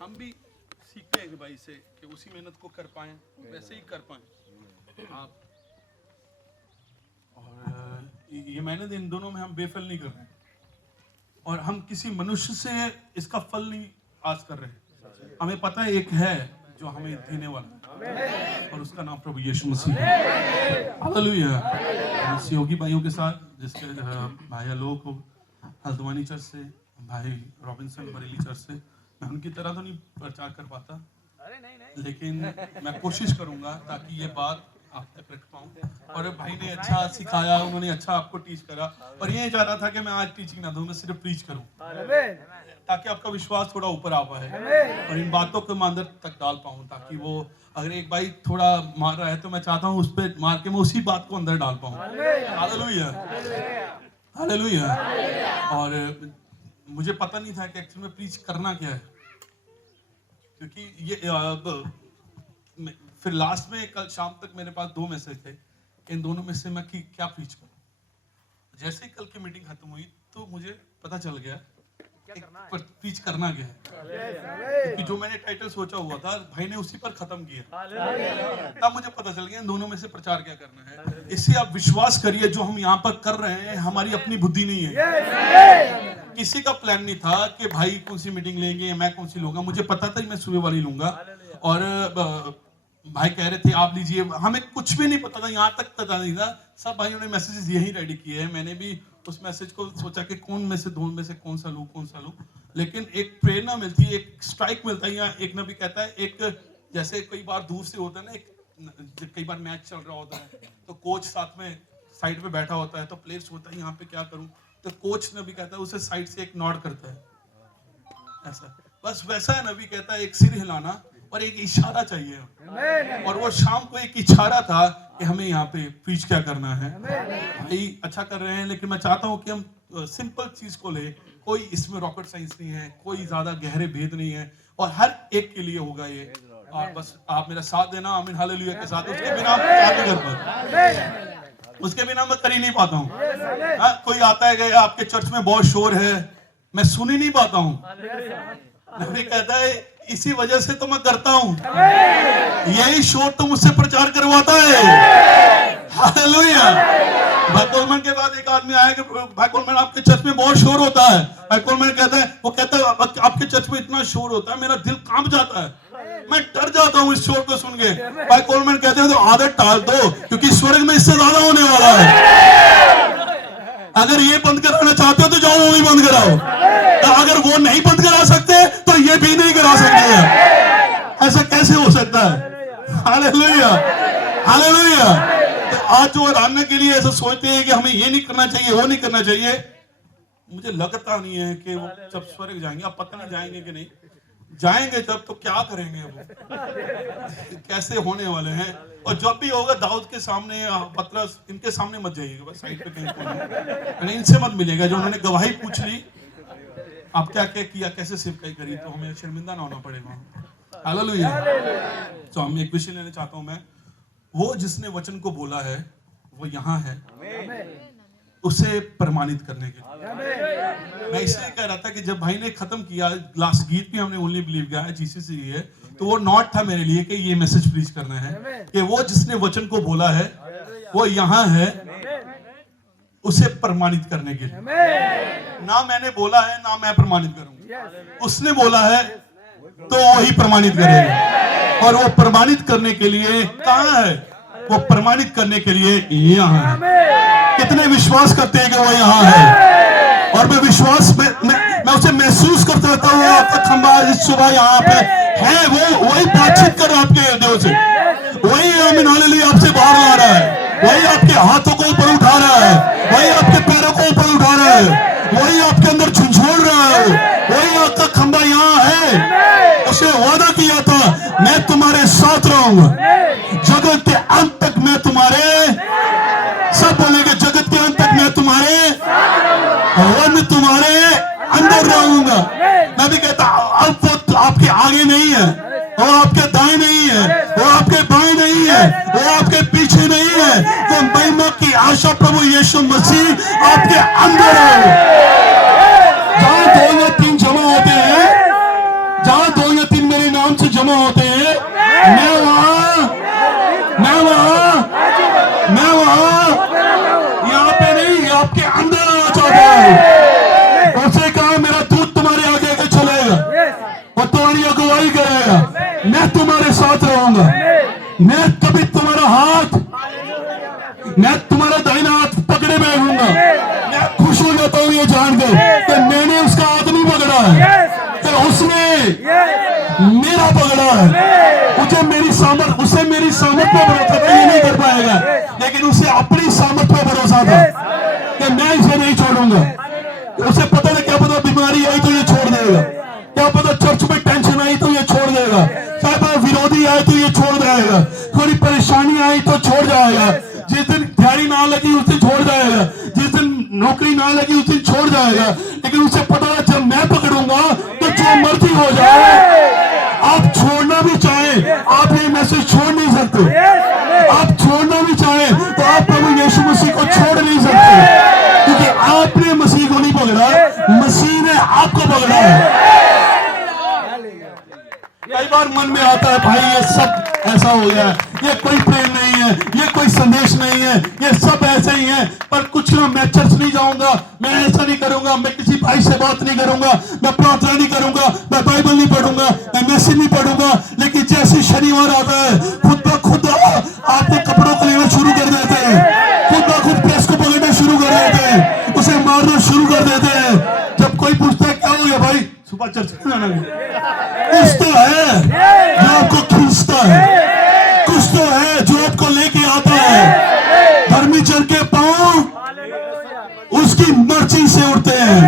हम भी सीखते हैं कि भाई से कि उसी मेहनत को कर पाएं, वैसे ही कर पाएं आप। और ये मेहनत इन दोनों में हम बेफल नहीं कर रहे हैं, और हम किसी मनुष्य से इसका फल नहीं आस कर रहे हैं। हमें पता है एक है जो हमें देने वाला है, और उसका नाम प्रभु यीशु मसीह है। हालेलुया। योगी भाइयों के साथ, जिसके भाई लोग को हल्द्वानी चर्च से, भाई रॉबिन्सन बरेली चर्च से, मैं उनकी तरह तो नहीं प्रचार कर पाता, लेकिन मैं कोशिश करूंगा ताकि ये बात आप तक रख पाऊं। और भाई ने अच्छा सिखाया, उन्होंने अच्छा आपको टीच करा, और ये चाह रहा था कि मैं आज टीचिंग ना दूं, मैं सिर्फ प्रीच करूं, ताकि आपका विश्वास थोड़ा ऊपर आ पाए, और इन बातों को मैं अंदर तक डाल पाऊं, ताकि वो अगर एक भाई थोड़ा मार रहा है तो मैं चाहता हूं उस पर मार के मैं उसी बात को अंदर डाल पाऊं। Hallelujah, hallelujah. और मुझे पता नहीं था कि एक्चुअली में प्रीच करना क्या है, क्योंकि ये फिर लास्ट में कल शाम तक मेरे पास 2 मैसेज थे, इन दोनों में से मैं क्या प्रीच करूं। जैसे ही कल की मीटिंग खत्म हुई तो मुझे पता चल गया प्रीच करना क्या है, क्योंकि जो मैंने टाइटल सोचा हुआ था भाई ने उसी पर खत्म किया। तब मुझे पता चल गया इन दोनों में से प्रचार क्या करना है। इससे आप विश्वास करिए, जो हम यहाँ पर कर रहे हैं हमारी अपनी बुद्धि नहीं है, किसी का प्लान नहीं था कि भाई कौन सी मीटिंग लेंगे, मैं कौन सी लूंगा। मुझे पता था मैं सुबह वाली लूंगा, और भाई कह रहे थे आप लीजिए, हमें कुछ भी नहीं पता था, यहाँ तक पता नहीं था। सब भाइयों ने मैसेजेस यही रेडी किए हैं, मैंने भी उस मैसेज को सोचा कि कौन में से दोनों में से कौन सा लूं, लेकिन एक प्रेरणा मिलती है, एक स्ट्राइक मिलता है। यहाँ एक नबी कहता है, एक जैसे कई बार दूर से होता है ना, कई बार मैच चल रहा होता है तो कोच साथ में साइड पे बैठा होता है, तो प्लेयर्स होता है यहाँ पे क्या करूं, तो कोच नबी कहता है उसे साइड से एक नॉड करता है, ऐसा बस वैसा है। नबी कहता है एक सिर हिलाना और एक इशारा चाहिए, और वो शाम को एक इशारा था कि हमें यहाँ पे प्रीच क्या करना है। भाई अच्छा कर रहे हैं, लेकिन मैं चाहता हूँ कि हम सिंपल चीज को ले, कोई इसमें रॉकेट साइंस नहीं है, कोई ज्यादा गहरे भेद नहीं है, और हर एक के लिए होगा ये। और बस आप मेरा साथ देना, आमीन हालेलुया के साथ। उसके बिना आप नहीं कर पाते, उसके बिना मैं कर ही नहीं पाता हूँ। कोई आता है गया आपके चर्च में बहुत शोर है, मैं सुन ही नहीं पाता हूँ। नबी कहता है इसी वजह से तो मैं करता हूँ, यही शोर तो मुझसे प्रचार करवाता है। हालेलुया। भाई कोलमैन के बाद एक आदमी आया कि भाई कोलमैन आपके चर्च में बहुत शोर होता है। भाई कोलमैन कहता है, वो कहता है आपके चर्च में इतना शोर होता है मेरा दिल कांप जाता है, मैं डर जाता हूँ इस शोर को सुन के। भाई कोलमैन कहते हैं तो आदत टाल दो, क्योंकि स्वर्ग में इससे ज्यादा होने वाला है। अगर ये बंद कराना चाहते हो तो जाओ वो भी बंद कराओ, अगर वो नहीं बंद करा सकते तो ये भी नहीं करा सकते हैं। ऐसा कैसे हो सकता है? Hallelujah, hallelujah. तो आज जो रामने के लिए ऐसा सोचते हैं कि हमें ये नहीं करना चाहिए, वो नहीं करना चाहिए, मुझे लगता नहीं है कि वो जब स्वर्ग जाएंगे, अब पता नहीं जाएंगे कि नहीं जाएंगे, तब तो क्या करेंगे वो कैसे होने वाले हैं। और जब भी होगा दाऊद के सामने, पतरस, इनके सामने मत जाइएगा, बस साइड पे कहीं, इनसे मत मिलेगा जो उन्होंने गवाही पूछ ली, आप क्या क्या किया, कैसे सेवकाई करी, तो हमें शर्मिंदा ना होना पड़ेगा। हालेलुया। तो हम एक विषय लेना चाहता हूं मैं, वो जिसने वचन को बोला है वो यहाँ है, उसे प्रमाणित करने के लिए। मैं इसलिए कह रहा था कि जब भाई ने खत्म किया, लास्ट गीत भी हमने ओनली बिलीव गाया, जीसीसी है, तो वो नॉट था मेरे लिए कि ये मैसेज प्रीच करना है कि वो जिसने वचन को बोला है वो यहाँ है, उसे प्रमाणित करने के लिए। ना मैंने बोला है ना मैं प्रमाणित करूंगा, उसने बोला है तो वही प्रमाणित करेगा। और वो प्रमाणित करने के लिए कहाँ है? वो प्रमाणित करने के लिए यहाँ है। कितने विश्वास करते हैं कि वो यहाँ है? और मैं विश्वास मैं उसे महसूस करता रहता हूँ। आपका खंबा इस सुबह यहाँ पे है, वो वही बातचीत कर रहा है आपके हृदयों से, वही आमीन हालेलुया आपसे बाहर ला रहा है, वही आपके हाथों को ऊपर उठा रहा है, वही आपके पैरों को ऊपर उठा रहा है, वही आपके अंदर झुंझोड़ रहा है, वही आपका खंबा यहाँ है। उसे वादा किया था, मैं तुम्हारे साथ रहूंगा, जगत के अंत तक मैं तुम्हारे, सब बोलेंगे जगत के अंत तक मैं तुम्हारे, और मैं तुम्हारे अंदर रहूंगा। मैं भी कहता अब वो आपके आगे नहीं है, वो आपके दाएं नहीं है, वो आपके बाएं नहीं है, वो आपके पीछे नहीं है, वो महिमा की आशा प्रभु यीशु मसीह आपके अंदर है। जहां 2 या 3 जमा होते हैं, जहां 2 या 3 मेरे नाम से जमा होते हैं, मैं वहां यहाँ पे नहीं, आपके अंदर आना चाहता है। उसने कहा मेरा दूत तुम्हारे आगे आगे चलेगा और तुम्हारी अगुवाई करेगा, मैं तुम्हारे साथ रहूंगा, मैं कभी तुम्हारा हाथ, मैं तुम्हारा दाहिना हाथ पकड़े में रहूंगा। मैं खुश हो जाता हूं ये जानकर कि मैंने उसका हाथ नहीं पकड़ा है, कि उसने मेरा पकड़ा है। मुझे मेरी सामर्थ, उसे मेरी सामर्थ पर भरोसा था, ये नहीं कर पाएगा, लेकिन उसे अपनी सामर्थ पर भरोसा था कि मैं इसे नहीं छोड़ूंगा। उसे पता नहीं, क्या पता बीमारी आई तो ये छोड़ देगा, क्या पता चर्च में टेंशन आई तो ये छोड़ देगा, क्या पता विरोधी आए तो ये छोड़ जाएगा, थोड़ी परेशानी आई तो छोड़ जाएगा, जिस दिन दिहाड़ी ना लगी उस दिन छोड़ जाएगा, जिस दिन नौकरी ना लगी उस दिन छोड़ जाएगा। लेकिन उसे पता है जब मैं पकड़ूंगा तो जो मर्जी हो जाए। आप छोड़ना भी चाहें, आप ये मैसेज छोड़ नहीं सकते। आप छोड़ना भी चाहें तो आप प्रभु यीशु मसीह को छोड़ नहीं सकते, क्योंकि आपने मसीह को नहीं पकड़ा, मसीह ने आपको पकड़ा है। कई बार मन में आता है भाई ये सब ऐसा हो गया है, ये कोई प्रेम नहीं है, ये कोई संदेश नहीं है, ये सब ऐसे ही है। पर कुछ ना, मैं चर्च नहीं जाऊंगा, मैं ऐसा नहीं करूंगा, मैं किसी भाई से बात नहीं करूंगा, मैं प्रार्थना नहीं करूंगा, मैं बाइबल नहीं पढ़ूंगा, मैं मैसेज नहीं पढ़ूंगा। लेकिन जैसे शनिवार आता है खुद ब खुद आपको कपड़ों को लेना शुरू कर देते हैं, खुद ब खुद प्रेस को पकड़ना शुरू कर देते हैं, उसे मारना शुरू कर देते हैं। जब कोई पूछता है क्या हो गया भाई, सुबह चर्च में जाना है, कुछ तो है जो आपको खींचता है, कुछ तो है जो आपको लेके आता है। धर्मी चल के पांव उसकी मर्जी से उठते हैं,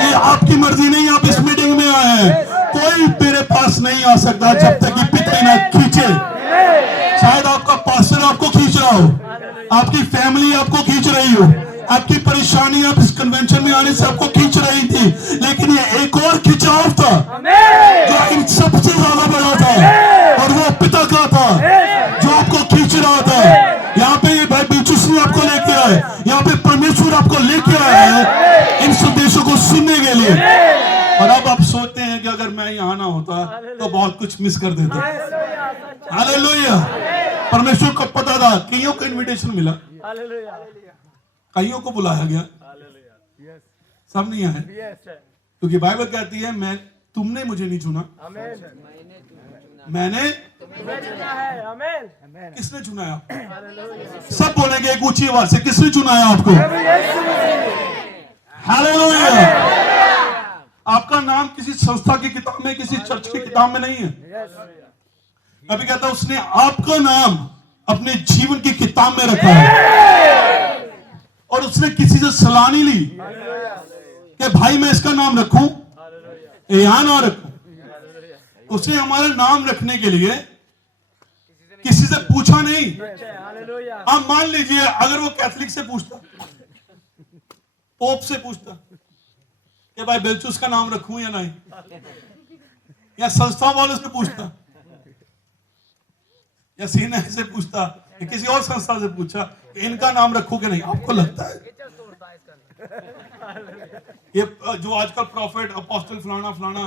ये आपकी मर्जी नहीं। आप इस मीटिंग में आए हैं, कोई तेरे पास नहीं आ सकता जब तक कि पिता ना खींचे। शायद आपका पास्टर आपको खींच रहा हो, आपकी फैमिली आपको खींच रही हो, आपकी परेशानी आप इस कन्वेंशन में आने से आपको खींच रही थी, लेकिन ये एक और खिंचाव था जो इन सबसे ज्यादा बड़ा था, और वो पिता का था जो आपको खींच रहा था। यहाँ पे ये भाई बीचूस ने आपको लेके आए, यहाँ पे परमेश्वर आपको लेके आया है इन संदेशों को सुनने के लिए। और अब आप सोचते हैं कि अगर मैं यहाँ ना होता तो बहुत कुछ मिस कर देता। हालेलुया। परमेश्वर को पता था, कईयों को इनविटेशन मिला, कईयों को बुलाया गया, सब नहीं आए, क्योंकि बाइबल कहती है मैं, तुमने मुझे नहीं चुना, मैंने किसने चुना है आपको? सब बोलेंगे एक ऊंची आवाज से, किसने चुना है आपको? हालेलुया। आपका नाम किसी संस्था की किताब में, किसी चर्च की किताब में नहीं है। अभी कहता है उसने आपका नाम अपने जीवन की किताब में रखा है, और उसने किसी से सलाह नहीं ली कि भाई मैं इसका नाम रखूं या ना रखूं। उसने हमारा नाम रखने के लिए किसी से पूछा नहीं। आप मान लीजिए अगर वो कैथोलिक से पूछता, पोप से पूछता कि भाई बेलचूस का नाम रखूं या नहीं, या संस्था वालों से पूछता, या सीना से पूछता, या किसी और संस्था से पूछा कि इनका नाम रखूं कि नहीं, आपको लगता है ये जो आजकल प्रॉफिट अपोस्टल फलाना फलाना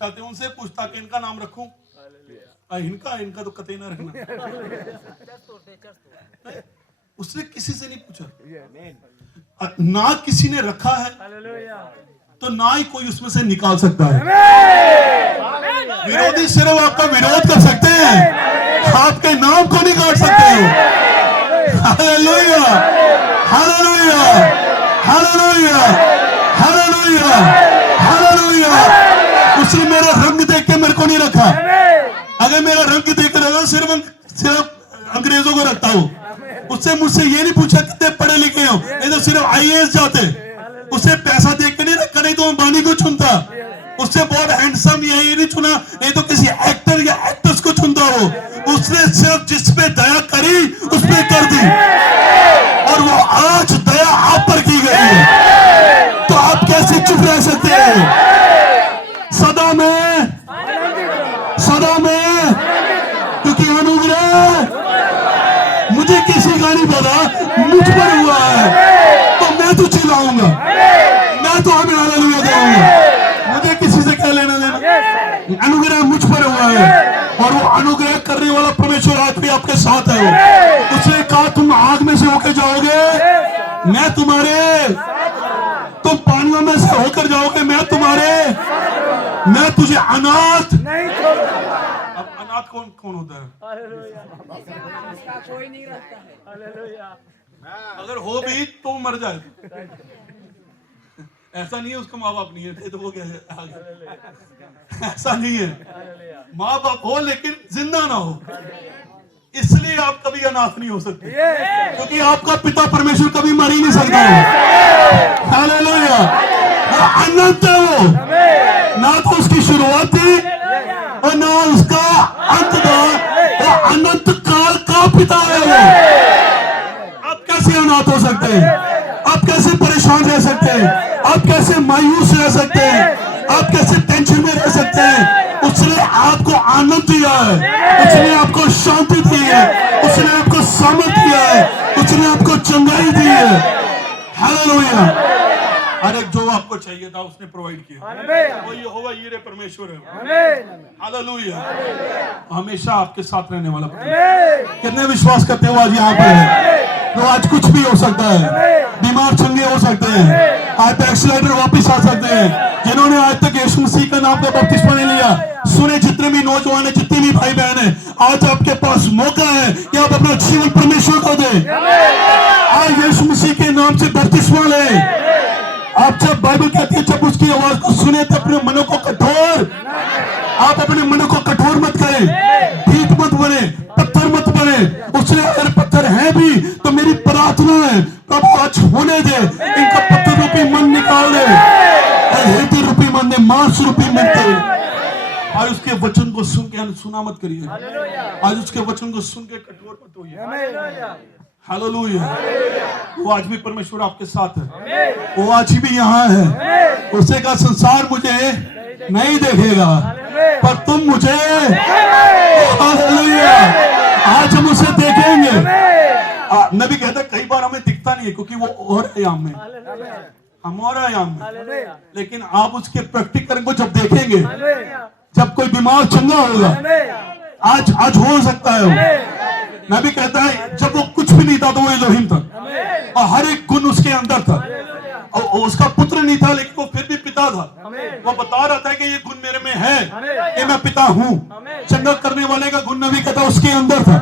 चलते, उनसे पूछता कि इनका नाम रखूं? इनका तो कतई ना रखना। उसने किसी से नहीं पूछा, ना किसी ने रखा है तो ना ही कोई उसमें से निकाल सकता है। विरोधी सिर्फ आपका विरोध कर सकते हैं, आपके नाम को नहीं काट सकते हो। Hallelujah, hallelujah, hallelujah, hallelujah, hallelujah. उसने मेरा रंग देख के मेरे को नहीं रखा। अगर मेरा रंग देख के रखा सिर्फ अंग्रेजों को रखता हूं। उससे मुझसे ये नहीं पूछा कितने पढ़े लिखे हो, नहीं तो सिर्फ आईएएस जाते। उससे पैसा देख के नहीं रखा, नहीं तो अंबानी को चुनता। उससे बहुत हैंडसम यही नहीं चुना, नहीं तो किसी एक्टर या एक्ट्रेस को चुनता हो। उसने सिर्फ जिस पे दया करी उस पे कर दी, और वो आज दया आप पर की गई है, तो आप कैसे चुप रह सकते हैं? सदा में, क्योंकि अनुग्रह मुझे किसी का नहीं दादा मुझ पर हुआ है तो मैं तो चिल्लाऊंगा, मैं तो हमें हालेलुया देऊंगा। मुझे किसी से क्या लेना देना, अनुग्रह मुझ पर हुआ है और वो अनुग्रह करने वाला परमेश्वर आज भी आपके साथ है। वो उसने कहा तुम आग में से होकर जाओगे, मैं तुम्हारे, तुम पानियों में से होकर जाओगे, मैं तुम्हारे, मैं तुझे अनाथ नहीं छोड़ूंगा। अब अनाथ कौन कौन होता है? कोई नहीं रहता है। अगर हो भी तो मर जाए, ऐसा नहीं है उसका माँ बाप नहीं है तो वो क्या है, ऐसा नहीं है, माँ बाप हो लेकिन जिंदा ना हो, इसलिए आप कभी अनाथ नहीं हो सकते, क्योंकि आपका पिता परमेश्वर कभी मर ही नहीं सकता है। हालेलुया, वो अनंत है, वो ना तो उसकी शुरुआत थी और ना उसका अंत था, वो अनंत काल का पिता है। वो आप कैसे अनाथ हो सकते हैं? आप कैसे परेशान रह सकते हैं? आप कैसे मायूस रह सकते हैं? आप कैसे टेंशन में रह सकते हैं? उसने आपको आनंद दिया है, उसने आपको शांति दी है, उसने आपको सामर्थ्य दिया है, उसने आपको चंगाई दी है। हालेलुया, अरे जो आपको चाहिए था उसने प्रोवाइड किया, वो यहोवा यीरे परमेश्वर है। हालेलुया, हमेशा आपके साथ रहने वाला परमेश्वर। कितने विश्वास करते हो आज यहाँ पर है? तो आज कुछ भी हो सकता है, बीमार चंगे हो सकते हैं, आज बैकस्लाइडर वापस आ सकते हैं, जिन्होंने आज तक यीशु मसीह का नाम का बपतिस्मा नहीं लिया। सुने जितने भी नौजवान है, जितने भी भाई बहन है, आज आपके पास मौका है कि आप अपना जीवन परमेश्वर को दें। आज यीशु मसीह के नाम से बपतिस्मा लें। आप जब बाइबल कहती है जब उसकी आवाज को सुने तो अपने मनों को कठोर, आप अपने मनों को कठोर मत करें, ढीठ मत बने, पत्थर मत बने। उसने अगर पत्थर है भी तो मेरी प्रार्थना है प्रभु आज होने दे, इनका पत्थर रूपी मन निकाल दे और हृदय रूपी मन दे, मांस रूपी मन दे। आज उसके वचन को सुन के सुना मत करिए, आज उसके वचन को सुन के कठोर मत होइए। हालेलुया, वो आज भी परमेश्वर आपके साथ है, वो आज भी यहाँ है। उसने कहा संसार मुझे नहीं देखेगा पर तुम मुझे, हालेलुया, आज हम उसे देखेंगे। नबी कहता कई बार हमें दिखता नहीं है क्योंकि वो और आयाम में, हम और आयाम में, लेकिन आप उसके प्रैक्टिकल को जब देखेंगे, जब कोई बीमार चंगा होगा, आज हो सकता है वो। नबी कहता है जब वो कुछ भी नहीं था तो वो इलोहिम था और हर एक गुण उसके अंदर था, और उसका पुत्र नहीं था लेकिन वो फिर भी पिता था। वो बता रहा था कि ये गुण मेरे में है कि मैं पिता हूँ। चंगा करने वाले का गुण नबी कहता उसके अंदर था,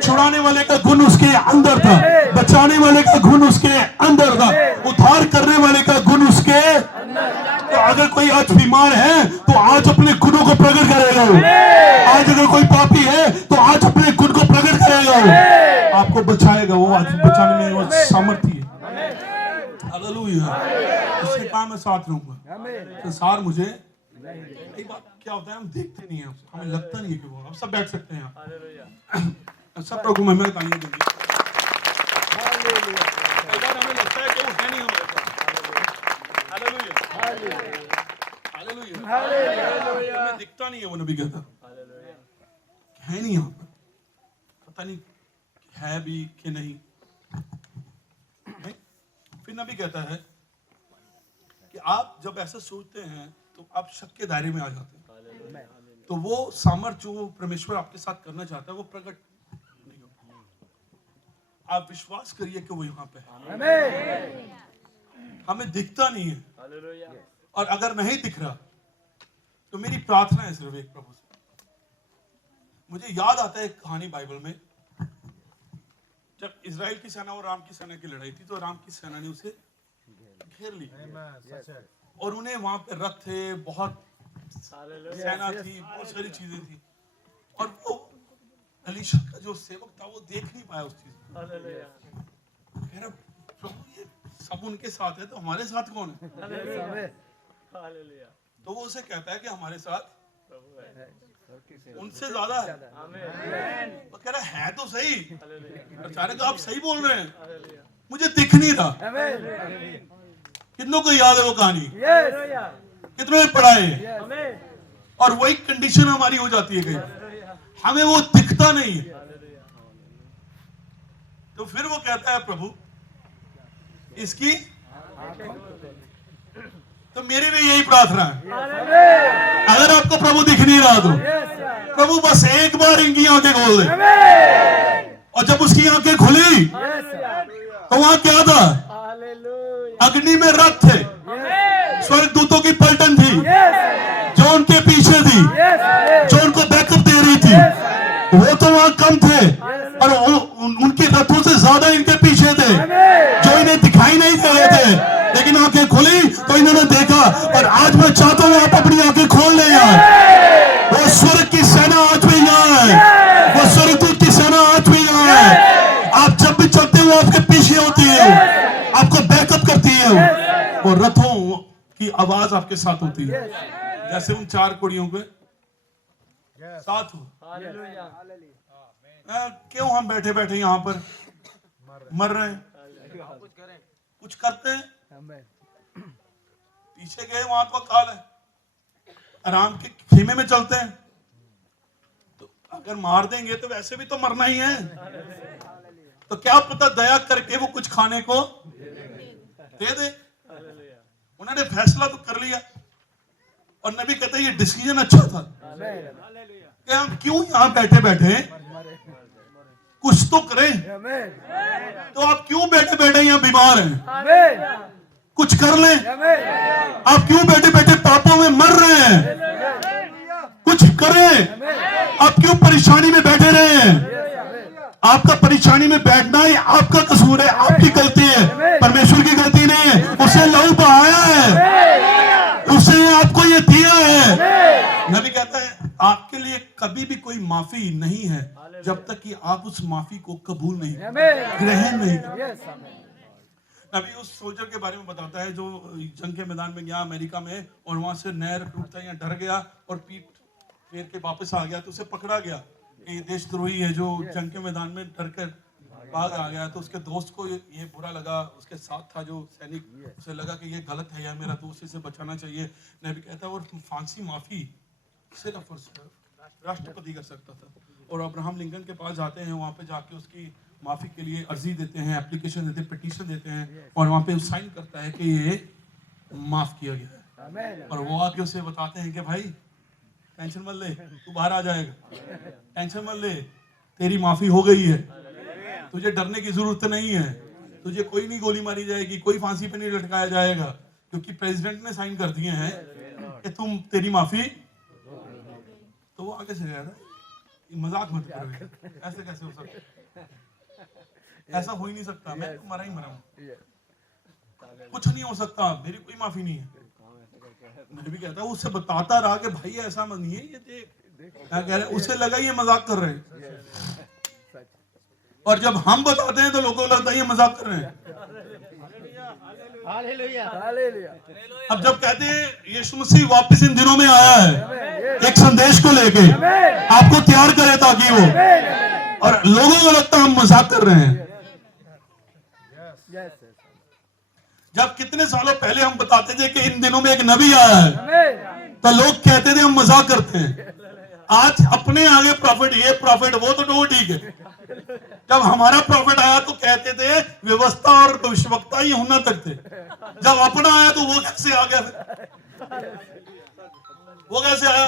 छुड़ाने वाले का गुण उसके अंदर था, बचाने वाले का गुण उसके अंदर था, उद्धार करने वाले का गुण उसके। तो अगर कोई आज बीमार है तो आज अपने गुणों को प्रकट करेगा वो। आज अगर कोई पापी है तो आज अपने गुण को प्रकट करेगा वो, आपको बचाएगा वो, आज बचाने में वो सामर्थ्य है। हालेलुया, उसके काम में साथ रहूंगा। संसार मुझे, एक बात क्या होता है हम देखते नहीं है, हमें लगता नहीं है कि वो। आप सब बैठ सकते हैं यहाँ, सब प्रभु महिमा तालियां देंगे। कई बार हमें लगता है कि वो है नहीं हमारे पास। हालेलुया, हमें दिखता नहीं है वो। नबी कहता है नहीं यहाँ पर, पता नहीं है भी कि नहीं। फिर नबी कहता है कि आप जब ऐसा सोचते हैं तो आप शक के दायरे में आ जाते हैं, तो वो सामर्थ्य जो परमेश्वर आपके साथ करना चाहता है वो प्रकट नहीं होता। आप विश्वास करिए कि वो यहाँ पे है, हमें दिखता नहीं है, और अगर नहीं दिख रहा तो मेरी प्रार्थना है सिर्फ एक प्रभु से। मुझे याद आता है एक कहानी बाइबल में, जब इजराइल की सेना और राम की सेना की लड़ाई थी तो राम की सेना ने उसे घेर ली और उन्हें वहां पे रथ थे, बहुत सेना थी, बहुत सारी चीजें थी, और वो एलीशा का जो सेवक था वो देख नहीं पाया उस चीज को। कह रहा प्रभु ये सब उनके साथ है तो हमारे साथ कौन है? तो वो उसे कहता है कि हमारे साथ उनसे ज्यादा है। वो कह रहा है तो सही, अचानक आप सही बोल रहे हैं, मुझे दिख नहीं रहा। कितनों को याद है वो कहानी? कितनों ने पढ़ा है? और वही कंडीशन हमारी हो जाती है, कहीं हमें वो दिखता नहीं है। तो फिर वो कहता है प्रभु इसकी, तो मेरी भी यही प्रार्थना है, अगर आपको प्रभु दिख नहीं रहा तो प्रभु बस एक बार इनकी आंखें खोल दे। और जब उसकी आंखें खुली तो वहां क्या था? अग्नि में रथ थे, स्वर्गदूतों की पलटन थी जो उनके पीछे थी, जो उनको बैकअप दे रही थी। वो तो वहां कम थे और उनके रथों से ज्यादा इनके पीछे थे जो इन्हें दिखाई नहीं दे रहे थे, लेकिन आंखें खुली तो इन्होंने देखा। और आज मैं चाहता हूं आप अपनी आंखें खोल लें यार। वो स्वर्ग की सेना आज भी यहाँ है, वो स्वर्गदूत की सेना आज भी यहाँ है। आप जब भी चलते हो आपके पीछे होती है, आपको बैकअप करती है, वो रथों की आवाज आपके साथ होती है, जैसे उन 4 कुड़ियों के साथ हो। क्यों हम बैठे बैठे यहाँ पर मर रहे हैं? कुछ करते हैं, पीछे गए वहां तो काल है, आराम के खेमे में चलते हैं। तो अगर मार देंगे तो वैसे भी तो मरना ही है, तो क्या पता दया करके वो कुछ खाने को दे दे। उन्होंने फैसला तो कर लिया और नबी कहते हैं ये डिसीजन अच्छा था कि हम क्यों यहां बैठे बैठे कुछ तो करें। तो आप क्यों बैठे बैठे यहां बीमार हैं? कुछ कर लें। आप क्यों बैठे बैठे पापों में मर रहे हैं? कुछ करें। आप क्यों परेशानी में बैठे रहे हैं? आपका परेशानी में बैठना ही आपका कसूर है, आपकी गलती है, परमेश्वर की गलती नहीं है। उसे लहू बहाया है, उसने आपको ये दिया है। नबी कहता है आपके लिए कभी भी कोई माफी नहीं है जब तक कि आप उस माफी को कबूल नहीं, ग्रहण नहीं करते। नबी उस सोल्जर के बारे में बताता है जो जंग के मैदान में गया अमेरिका में, और वहां से नहर टूटता या डर गया और पीठ फेर के वापस आ गया, तो उसे पकड़ा गया कि देशद्रोही है जो जंग के मैदान में डर कर भाग आ गया। तो उसके दोस्त को ये बुरा लगा, उसके साथ था जो सैनिक, उसे लगा कि ये गलत है यार, मेरा दोस्त इसे बचाना चाहिए। नबी कहता है और फांसी माफी सिर्फ और सिर्फ राष्ट्रपति कर सकता था। और अब्राहम लिंकन के पास जाते हैं, वहां पे जाके उसकी माफी के लिए अर्जी देते हैं, एप्लीकेशन देते हैं, पिटीशन देते हैं, और वहां पे साइन करता है कि ये माफ किया गया है। और वो आके उसे बताते हैं कि भाई टेंशन मत ले, तू बाहर आ जाएगा, टेंशन मत ले, तेरी माफी हो गई है, तुझे डरने की जरूरत नहीं है, तुझे कोई नहीं गोली मारी जाएगी, कोई फांसी पे नहीं लटकाया जाएगा, क्योंकि प्रेसिडेंट ने साइन कर दिए हैं कि तुम तेरी माफी। तो वो आगे से गया था, मजाक मत करो, ऐसे कैसे हो सकता, ऐसा हो ही नहीं सकता, मैं तो मरा ही मरा हूं, कुछ नहीं हो सकता, मेरी कोई माफी नहीं है। मैं भी कहता हूँ, उससे बताता रहा कि भाई ऐसा मत नहीं है, ये क्या कह रहे, उसे लगा ये मजाक कर रहे हैं, और जब हम बताते हैं तो लोगों को लगता है ये मजाक कर रहे हैं। अब जब कहते हैं यीशु मसीह वापस इन दिनों में आया है एक संदेश को लेके आपको तैयार करे ताकि वो, और लोगों को लगता है हम मजाक कर रहे हैं। जब कितने सालों पहले हम बताते थे कि इन दिनों में एक नबी आया है तो लोग कहते थे हम मजाक करते हैं। आज अपने आगे प्रॉफिट, ये प्रॉफिट, वो तो ठीक है। जब हमारा प्रॉफिट आया तो कहते थे व्यवस्था और भविष्यवक्ता ही होना तक थे, जब अपना आया तो वो कैसे आ गया, वो कैसे आया?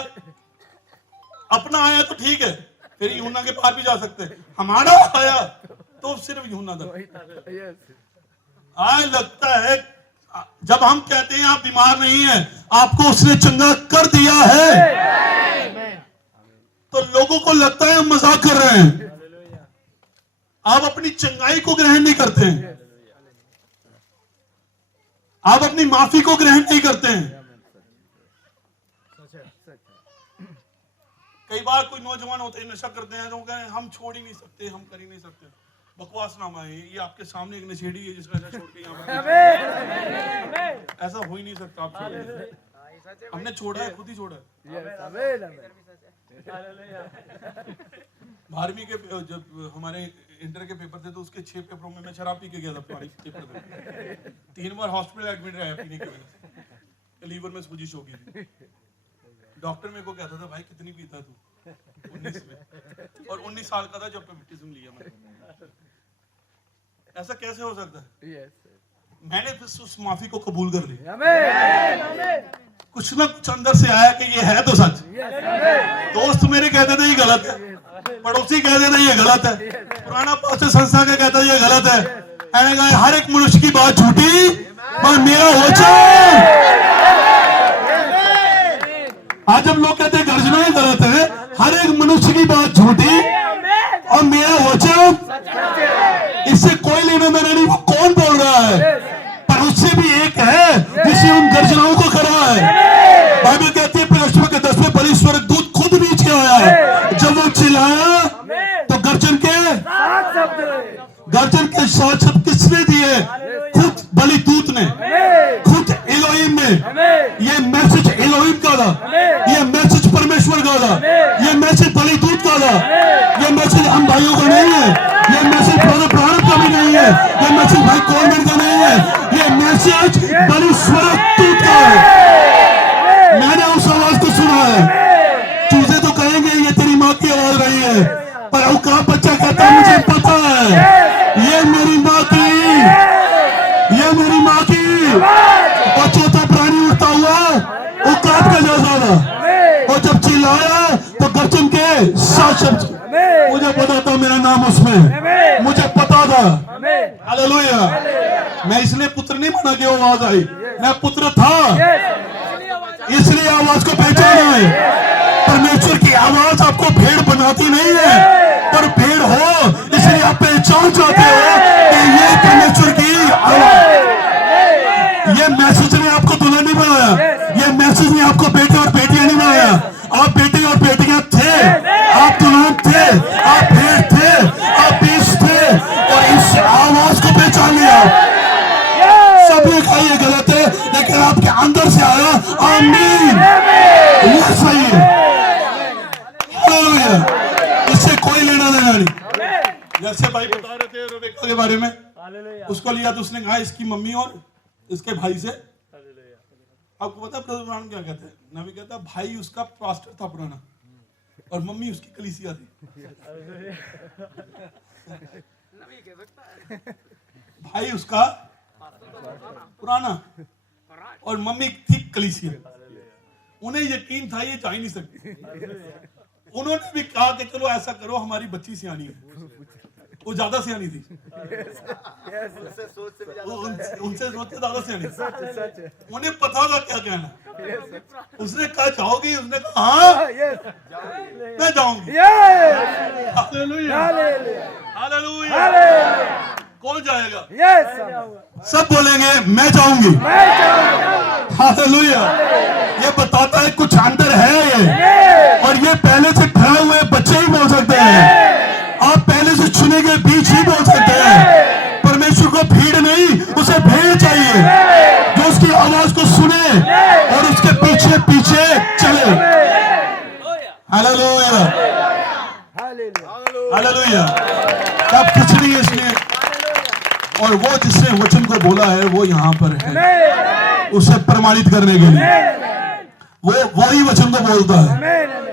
अपना आया तो ठीक है, फिर यूना के पार भी जा सकते हैं, हमारा आया तो सिर्फ यूना तक। आज लगता है जब हम कहते हैं आप बीमार नहीं हैं, आपको उसने चंगा कर दिया है, तो लोगों को लगता है हम मजाक कर रहे हैं। आप अपनी चंगाई को ग्रहण नहीं करते हैं, आप अपनी माफी को ग्रहण नहीं करते हैं। कई बार कोई नौजवान होते हैं नशा करते हैं तो कहते हैं हम छोड़ ही नहीं सकते, हम कर ही नहीं सकते। बकवास नामा है ये, आपके सामने एक नशेड़ी है जिसका नशा छोड़ के यहाँ पर, ऐसा हो ही नहीं सकता। आप छोड़, हमने छोड़ा है, खुद ही छोड़ा है। 12वीं के जब हमारे इंटर के पेपर थे तो उसके 6 पेपरों में मैं शराब पी के गया था, पानी पेपर में 3 बार हॉस्पिटल एडमिट रहा पीने की वजह से, लीवर में सोजिश हो गई थी। डॉक्टर मेरे को कहता था भाई कितनी पीता तू, 19 में, और 19 साल का था जब बैप्टिज्म लिया मैंने। ऐसा कैसे हो सकता है? Yes. मैंने फिर उस माफी को कबूल कर लिया। Amen. कुछ ना कुछ अंदर से आया कि ये है तो सच। दोस्त मेरे कहते थे ये गलत है, पड़ोसी कहते थे ये गलत है, पुराना पास्टर संस्था के कहता ये गलत है। मैंने कहा हर एक मनुष्य की बात झूठी पर मेरा वचन। आज जब लोग कहते हैं गर्जना ही गलत है, हर एक मनुष्य की बात झूठी और मेरा वचन, इससे कोई लेना देना नहीं। वो कौन बोल रहा है? पर उससे भी एक है जिसने उन गर्जनाओं को करा है। बाइबल कहती है परमेश्वर के 10वें बलि स्वर्गदूत खुद नीचे आया है। जब वो चिल्लाया तो गर्जन के साथ शब्द किसने दिए? खुद बलि दूत ने, खुद एलोहिम ने। ये मैसेज एलोहिम का था, ये मैसेज परमेश्वर का था, ये मैसेज बलि दूत का था। ये मैसेज हम भाइयों का नहीं है, ये मैसेज ब्रदर प्राणव का भी नहीं है, ये मैसेज भाई कॉर्नर का नहीं है, ये मैसेज बलि स्वर्गदूत का है। मैंने उस आवाज को सुना है। चूजे तो कहेंगे ये तेरी माँ की आवाज रही है, पर औकात बच्चा कहता है मुझे पता है ये मेरी माँ की, ये मेरी माँ की। और चौथा प्राणी उठता हुआ औकात का जैसा था, और जब चिल्लाया तो गर्जन के सात शब्द। मुझे पता था मेरा नाम उसमें, मुझे पता था। हालेलुया। मैं इसलिए पुत्र नहीं माना कि वो आवाज आई, मैं पुत्र था इसलिए आवाज को पहचाना है। परमेश्वर की आवाज आपको भेड़ बनाती नहीं है, पर भेड़ हो इसलिए आप पहचान चाहते हो कि ये परमेश्वर की आवाज। ये मैसेज ने आपको दुल्हन नहीं बनाया, ये मैसेज ने आपको बेटे और बेटियां नहीं बनाया। आप बेटे और बेटियां थे, आप दुल्हन थे, आप भेड़ थे, आप बीज थे, और इस आवाज को पहचान लिया। सब ये कहा ये गलत है, लेकिन आपके अंदर से आया आमीन, ये सही है। हालेलुया। इससे कोई लेना देना नहीं। जैसे भाई बता रहे थे रेबेका के बारे में, उसको लिया तो उसने कहा इसकी मम्मी और इसके भाई से। आपको पता है ब्रदर ब्राउन क्या कहते हैं? नबी कहता है भाई उसका पास्टर था पुराना और मम्मी उसकी कलीसिया थी। भाई उसका पुराना और मम्मी थी कलीसिया। उन्हें यकीन था ये जा ही नहीं सकती। उन्होंने भी कहा कि चलो ऐसा करो, हमारी बच्ची सियानी है। वो ज्यादा सियानी थी, उनसे सोच से ज्यादा सियानी। उन्हें पता था क्या कहना। उसने कहा जाओगी? उसने कहा हाँ मैं जाऊंगी। Hallelujah, hallelujah. कौन जाएगा? सब बोलेंगे मैं जाऊंगी। हालेलुया। ये बताता है कुछ अंदर है ये, और ये पहले से खड़े हुए बच्चे ही बोल सकते हैं। आप पहले से चुने गए बीच ही बोल सकते हैं। परमेश्वर को भीड़ नहीं, उसे भेड़ चाहिए जो उसकी आवाज को सुने और उसके पीछे पीछे चले। Hallelujah, hallelujah. तब कुछ नहीं है इसलिए। और वो जिसने वचन को बोला है वो यहाँ पर है उसे प्रमाणित करने के लिए। वो ही वचन को बोलता है।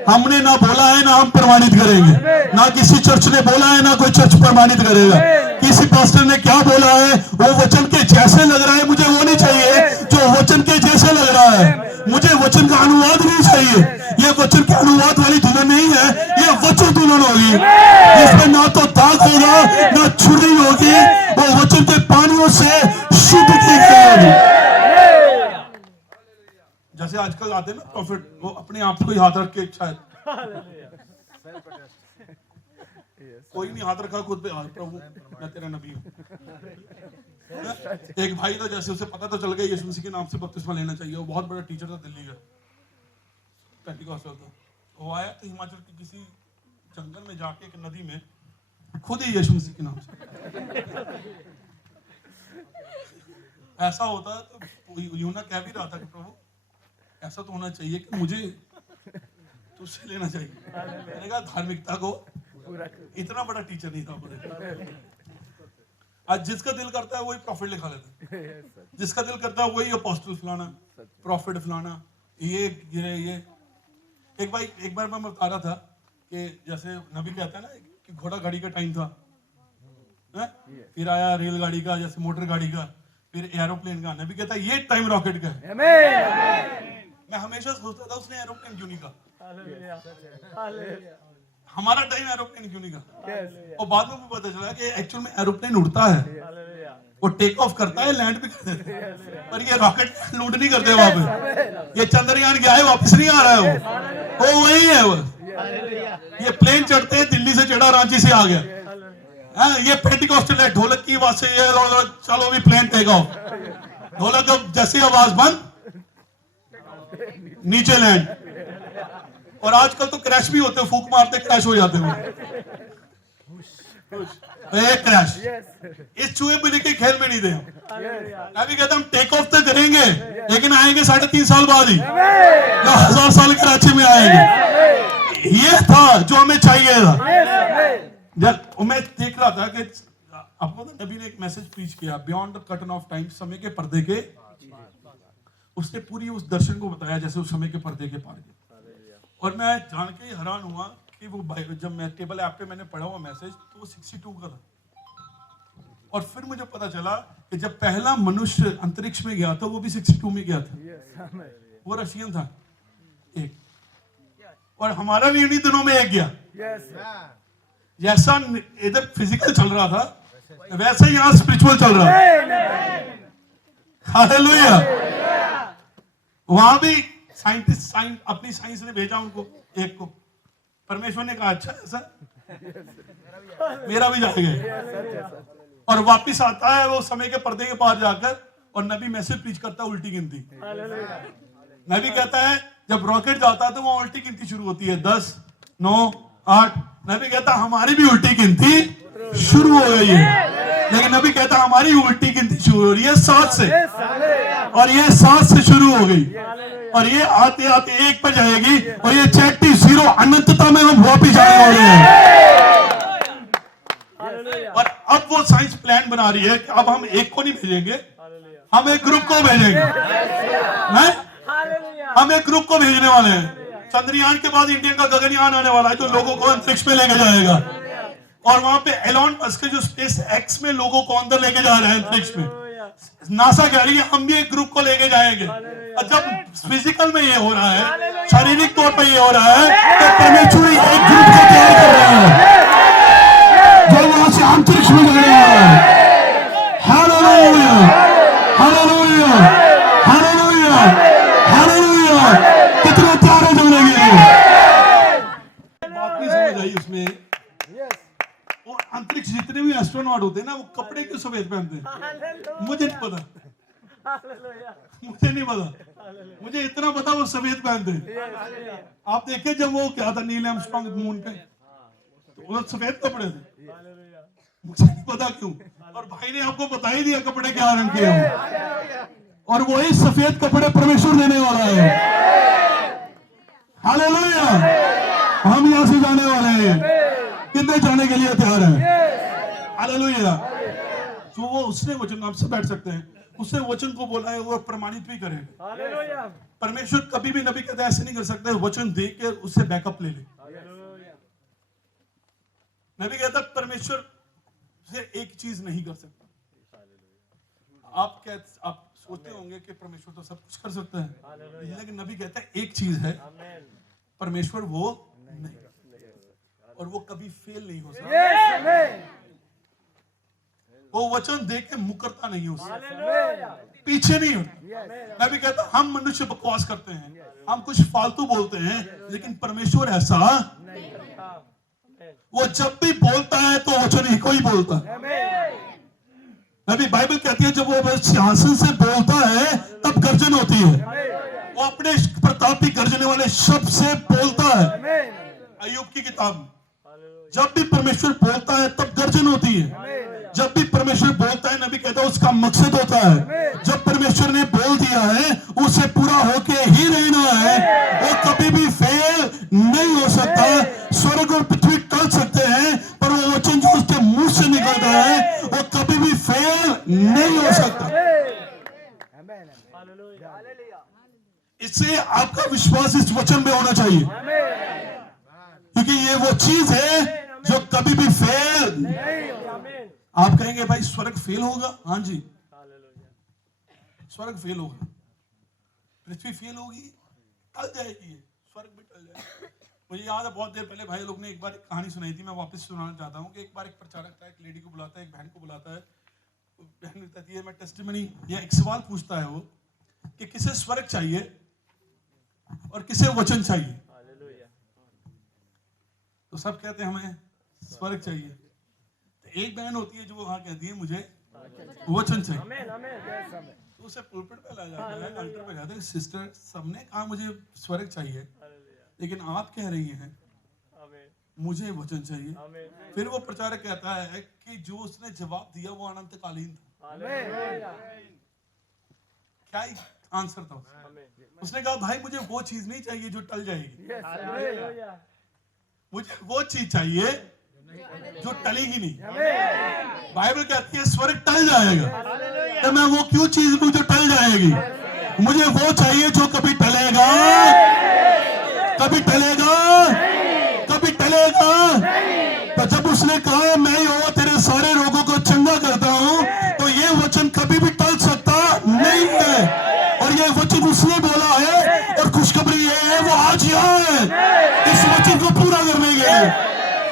हमने ना बोला है ना हम प्रमाणित करेंगे, ना किसी चर्च ने बोला है ना कोई चर्च प्रमाणित करेगा। किसी पास्टर ने क्या बोला है वो वचन के जैसे लग रहा है, मुझे वो नहीं चाहिए जो वचन के जैसे लग रहा है। मुझे वचन का अनुवाद नहीं चाहिए। ये वचन के अनुवाद वाली दुल्हन नहीं है, ये वचन दुल्हन होगी जिसमें ना तो दाग होगा ना छुरी होगी, वो वचन के पानियों से शुद्ध की गई होगी। जैसे आजकल आते हैं ना प्रॉफिट, वो अपने आप को ही हाथ रख के शायद कोई नहीं हाथ रखा खुद पे, प्रभु मैं तेरा नबी हूँ। एक भाई था, जैसे उसे पता तो चल गया यीशु मसीह के नाम से बपतिस्मा लेना चाहिए। वो बहुत बड़ा टीचर था दिल्ली का, पेंटिकॉस्टल था। वो आया तो हिमाचल के किसी जंगल में जाके एक नदी में खुद ही यीशु मसीह के नाम से। ऐसा होता तो यूना कह भी रहा था कि प्रभु ऐसा तो होना चाहिए कि मुझे तुझसे लेना चाहिए। मैंने कहा धार्मिकता को, इतना बड़ा टीचर नहीं था। आज जिसका दिल करता है वही प्रॉफिट लिखा लेता है, जिसका दिल करता है वही अपोस्टल फलाना, प्रॉफिट फलाना, ये। एक बार मैं बता रहा था कि जैसे नबी कहता है ना कि घोड़ा गाड़ी का टाइम था, हैं? फिर आया रेलगाड़ी का, जैसे मोटर गाड़ी का, फिर एरोप्लेन का। नबी कहता है ये टाइम रॉकेट का है। मैं हमेशा सोचता था उसने एरोप्लेन क्यों नहीं कहा, हमारा टाइम एरोप्लेन क्यों नहीं कहा। और बाद में पता चला कि एक्चुअल में एरोप्लेन उड़ता है, वो टेक ऑफ करता है, लैंड भी कर देता है, पर ये रॉकेट लूट नहीं करते वहां पे। ये चंद्रयान गया है, वापस नहीं आ रहा है, वो वही है वो। ये प्लेन चढ़ते हैं, दिल्ली से चढ़ा, रांची से आ गया। ये पेंटिकॉस्टल है, ढोलक की आवाज से ये चलो भी प्लेन टेक ऑफ, ढोलक जब जैसी आवाज बंद, नीचे लैंड। और आजकल तो क्रैश भी होते हैं, फूक मारते क्रैश हो जाते हैं। एक क्रैश इस चूहे बुने के खेल में नहीं दे। अभी कहता हम टेक ऑफ तो करेंगे, लेकिन आएंगे 3.5 साल बाद ही, जो 1000 साल कराची में आएंगे। ये था जो हमें चाहिए था। जब मैं देख रहा था कि आपको तो नबी ने एक मैसेज प्रीच किया, beyond the curtain of time, समय के पर्दे के। उसने पूरी उस दर्शन को बताया जैसे उस समय के पर्दे के पार के। और मैं जान के ही हैरान हुआ कि वो जब मैं टेबल ऐप पे मैंने पढ़ा हुआ मैसेज, तो वो 62 का था। और फिर मुझे पता चला कि जब पहला मनुष्य अंतरिक्ष में गया था, वो भी 62 में गया था। वो रशियन था एक, और हमारा भी इन्हीं दिनों में एक गया। जैसा इधर फिजिकल चल रहा था, वैसे ही यहाँ स्पिरिचुअल चल रहा है। हालेलुया। वहां भी साइंटिस्ट अपनी साइंस ने भेजा उनको, एक को। परमेश्वर ने कहा अच्छा ऐसा, मेरा भी जाएगा। और वापिस आता है वो समय के पर्दे के पार जाकर, और नबी मैसेज प्रीच करता है उल्टी गिनती। नबी कहता है जब रॉकेट जाता है तो वो उल्टी गिनती शुरू होती है, 10, 9, 8। नबी कहता हमारी भी उल्टी गिनती शुरू हो गई है, लेकिन नबी कहता हमारी उल्टी गिनती शुरू हो रही है 7 से, और ये 7 से शुरू हो गई, और ये आते आते 1 पर जाएगी, और ये 0 अनंतता में हम वापिस जाने वाले हैं। और अब वो साइंस प्लान बना रही है कि अब हम एक को नहीं भेजेंगे, हम एक ग्रुप को भेजेंगे। हम एक ग्रुप को भेजने वाले हैं। चंद्रयान के बाद इंडियन का गगनयान आने वाला है, जो लोगों को अंतरिक्ष में लेके जाएगा। और वहां पे एलोन मस्क जो स्पेस एक्स में लोगों को अंदर लेके जा रहे हैं अंतरिक्ष में, नासा कह रही है हम भी एक ग्रुप को लेके जाएंगे। और जब फिजिकल में ये हो रहा है, शारीरिक तौर पर ये हो रहा है, तो परमेश्वर एक ग्रुप को तैयार कर रहा है जो वहां से अंतरिक्ष में जा रहा है। Hallelujah, hallelujah, hallelujah, hallelujah. कितने तैयार हो जाने के लिए। बात नहीं समझ आई उसमें। वो अंतरिक्ष जितने भी एस्ट्रोनॉट होते हैं ना, वो कपड़े क्यों सफेद पहनते हैं, मुझे नहीं पता। मुझे नहीं पता, मुझे इतना पता वो सफेद पहनते हैं। आप देखे जब वो क्या था नील आर्मस्ट्रांग मून पे, तो वो सफेद कपड़े थे, मुझे नहीं पता क्यों। और भाई ने आपको बता ही दिया कपड़े क्या रंग के हैं, और वही सफेद कपड़े परमेश्वर देने वाला है। हालेलुया। हम यहां से जाने वाले हैं, कितने जाने के लिए तैयार हैं? हालेलुया। तो वो उसने वचन, आप सब बैठ सकते हैं, उसने वचन को बोला है, वो प्रमाणित भी करेगा। परमेश्वर कभी भी नबी कहते ऐसे नहीं कर सकते, वचन दे के उससे बैकअप ले ले। नबी कहता परमेश्वर से एक चीज नहीं कर सकता। आप सोचते होंगे कि परमेश्वर तो सब कुछ कर सकता है, लेकिन नबी कहता है एक चीज है, परमेश्वर वो नहीं, और वो कभी फेल नहीं हो सकता। वो वचन दे के मुकरता नहीं हो सकता, पीछे नहीं होता। मैं भी कहता हम मनुष्य बकवास करते हैं, हम कुछ फालतू बोलते हैं, लेकिन परमेश्वर ऐसा वो जब भी बोलता है तो वचन ही को ही बोलता है। अभी बाइबल कहती है जब वो सिंहासन से बोलता है तब गर्जन होती है। वो अपने प्रतापी गर्जने वाले शब्द से बोलता है। अय्यूब की किताब, जब भी परमेश्वर बोलता है तब गर्जन होती है। जब भी परमेश्वर बोलता है, नबी कहता है उसका मकसद होता है। जब परमेश्वर ने बोल दिया है उसे पूरा होके ही रहना है, वो कभी भी फेल नहीं हो सकता। स्वर्ग और पृथ्वी टल सकते हैं, पर वो वचन जो उसके मुंह से निकलता है वो कभी भी फेल नहीं हो सकता। इससे आपका विश्वास इस वचन में होना चाहिए, क्योंकि ये वो चीज है जो कभी भी फेल। आप कहेंगे भाई स्वर्ग फेल होगा, हाँ जी स्वर्ग फेल होगा, पृथ्वी फेल होगी, टल जाएगी, स्वर्ग भी टल जाएगा। मुझे याद है बहुत देर पहले भाई लोग ने एक बार एक कहानी सुनाई थी, मैं वापस सुनाना चाहता हूँ कि एक बार एक प्रचारक था, एक लेडी को बुलाता है, एक बहन को बुलाता है, बहन कहती है मैं टेस्टिमनी या एक सवाल पूछता है वो कि किसे स्वर्ग चाहिए और किसे वचन चाहिए। तो सब कहते हैं हमें स्वर्ग चाहिए। तो एक बहन होती है जो वहां कहती है मुझे वचन चाहिए। तो उसे पुलपिट पे ला जाता है, अल्टर पे जाता है, सिस्टर सबने कहा मुझे स्वर्ग चाहिए, लेकिन आप कह रही हैं मुझे वचन चाहिए। फिर वो प्रचारक कहता है कि जो उसने जवाब दिया वो अनंतकालीन था। क्या ही आंसर था उसने कहा भाई मुझे वो चीज नहीं चाहिए जो टल जाएगी, मुझे वो चीज चाहिए जो टलेगी नहीं। बाइबल कहती है स्वर्ग टल जाएगा, तो मैं वो क्यों चीज लूं जो टल जाएगी, मुझे वो चाहिए जो कभी टलेगा, कभी टलेगा, कभी टलेगा। तो जब उसने कहा मैं यहोवा तेरे सारे रोगों को चंगा करता हूं, तो ये वचन कभी भी टल सकता नहीं है, और ये वचन उसने बोला है, और खुशखबरी ये है वो आज यहाँ है इस वचन को पूरा करने के लिए।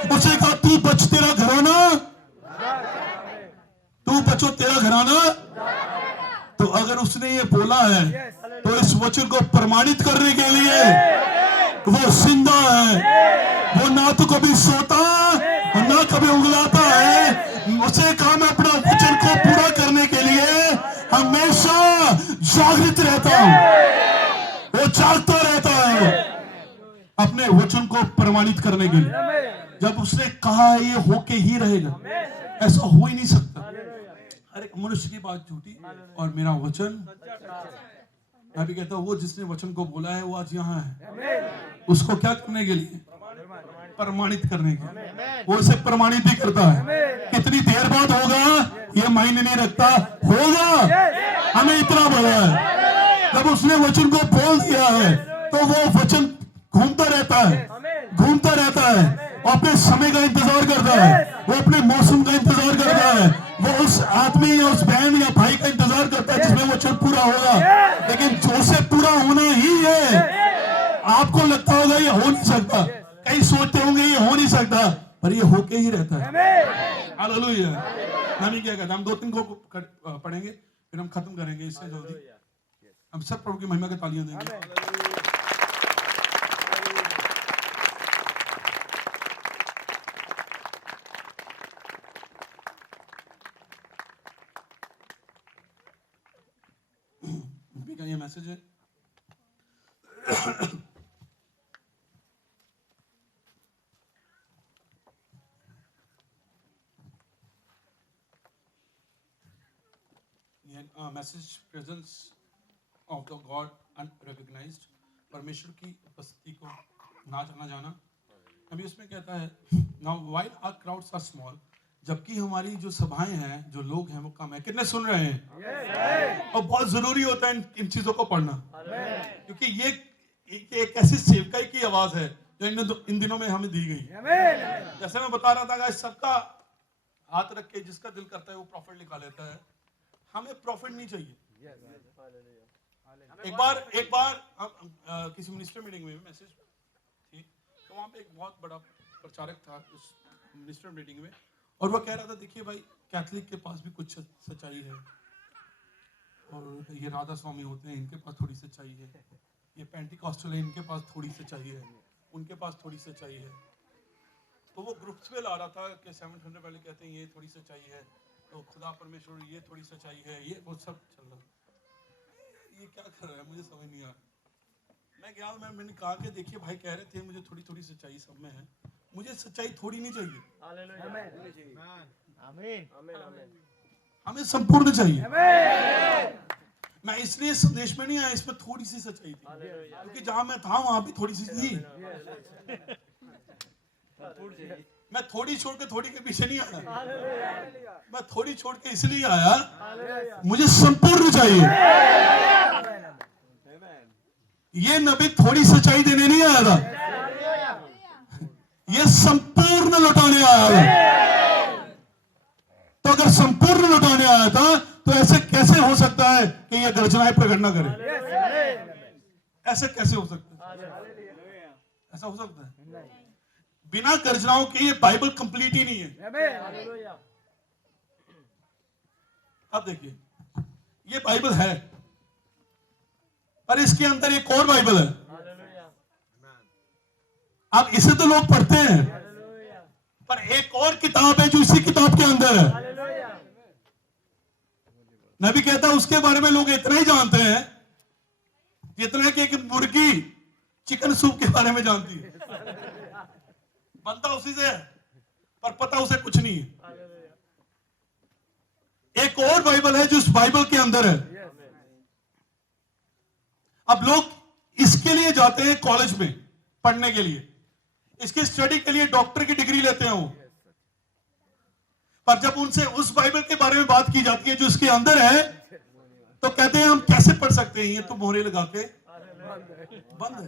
उसने कहा तू बच तेरा घराना, तू बचो तेरा घराना। तो अगर उसने ये बोला है तो इस वचन को प्रमाणित करने के लिए वो जिंदा है, वो ना तो कभी सोता ना कभी उंगलाता है। उसे कहा मैं अपना वचन को पूरा करने के लिए हमेशा जागृत रहता हूं, वो जागता रहता है अपने वचन को प्रमाणित करने के लिए। जब उसने कहा ये होके ही रहेगा, ऐसा हो ही नहीं सकता। हर एक मनुष्य की बात झूठी और मेरा वचन, मैं भी कहता हूं वो जिसने वचन को बोला है वो आज यहाँ है, उसको क्या करने के लिए, प्रमाणित करने के लिए। वो उसे प्रमाणित भी करता है। कितनी देर बाद होगा ये मायने नहीं रखता, होगा, हमें इतना पता है। जब उसने वचन को बोल दिया है तो वो वचन घूमता रहता है, घूमता रहता है, वो अपने समय का इंतजार करता है, वो अपने मौसम का इंतजार करता है, वो उस आदमी या उस बहन या भाई का इंतजार करता है जिसमें वचन पूरा होगा। लेकिन जो से पूरा होना ही है। आपको लगता होगा ये हो नहीं सकता, कई सोचते होंगे ये हो नहीं सकता, पर ये होके ही रहता है। हालेलुया। हम क्या कहते हैं, हम 2-3 को पढ़ेंगे फिर हम खत्म करेंगे इससे जल्दी। हम सब प्रभु की महिमा की तालियां देंगे। ये मैसेज है message presence of the God unrecognised, परमेश्वर की उपस्थिति को ना जाना जाना। अभी उसमें कहता है now while our crowds are small, जबकि हमारी जो सभाएं हैं, जो लोग हैं वो कम है। कितने सुन रहे हैं? और बहुत जरूरी होता है इन चीजों को पढ़ना, क्योंकि ये एक ऐसी सेवकाई की आवाज है जो इन दिनों में हमें दी गई। जैसे मैं बता रहा था, सबका हाथ रख के जिसका दिल करता है वो प्रॉफिट लिखा लेता है। हमें प्रॉफिट नहीं चाहिए। एक बार किसी मिनिस्टर मीटिंग में मैसेज थी, तो वहां पे एक बहुत बड़ा प्रचारक था उस मिनिस्टर मीटिंग में, और वो कह रहा था देखिए भाई कैथलिक के पास भी कुछ सच्चाई है, और ये राधा स्वामी होते हैं इनके पास थोड़ी सच्चाई है, ये पेंटिकॉस्टल है इनके पास थोड़ी सच्चाई है, उनके पास थोड़ी सच्चाई है। तो वो ग्रुप्स में ला रहा था कि 700 वाले कहते हैं ये थोड़ी सच्चाई है, तो खुदा परमेश्वर ये थोड़ी सच्चाई है, ये वो सब चल रहा। ये क्या कर रहा है मुझे समझ नहीं आ रहा। मैं गया, मैंने कहा कि देखिए भाई कह रहे थे मुझे थोड़ी थोड़ी सच्चाई सब में है, मुझे सच्चाई थोड़ी नहीं चाहिए, हमें संपूर्ण चाहिए। मैं इसलिए संदेश में नहीं आया, इसमें थोड़ी सी सच्चाई थी, क्योंकि जहां मैं था वहां भी थोड़ी सी थी। मैं थोड़ी छोड़ के थोड़ी के पीछे नहीं आया, मैं थोड़ी छोड़ के इसलिए आया मुझे संपूर्ण चाहिए। ये नबी थोड़ी सच्चाई देने नहीं आया था, ये संपूर्ण लौटाने आया है। तो अगर संपूर्ण लौटाने आया था तो ऐसे कैसे हो सकता है कि ये गर्जनाएं प्रकट ना करे? ऐसे कैसे हो सकता है? ऐसा हो सकता है? बिना गर्जनाओं के ये बाइबल कंप्लीट ही नहीं है। अब देखिए, ये बाइबल है, पर इसके अंदर एक और बाइबल है। अब इसे तो लोग पढ़ते हैं, पर एक और किताब है जो इसी किताब के अंदर है। नबी कहता है उसके बारे में लोग इतना ही जानते हैं जितना कि एक मुर्गी चिकन सूप के बारे में जानती है। बनता उसी से है, पर पता उसे कुछ नहीं है। एक और बाइबल है जो इस बाइबल के अंदर है। अब लोग इसके लिए जाते हैं कॉलेज में पढ़ने के लिए, इसकी स्टडी के लिए डॉक्टर की डिग्री लेते हैं वो, पर जब उनसे उस बाइबल के बारे में बात की जाती है जो इसके अंदर है, तो कहते हैं हम कैसे पढ़ सकते हैं, ये तो मोहरे लगा के बंद है।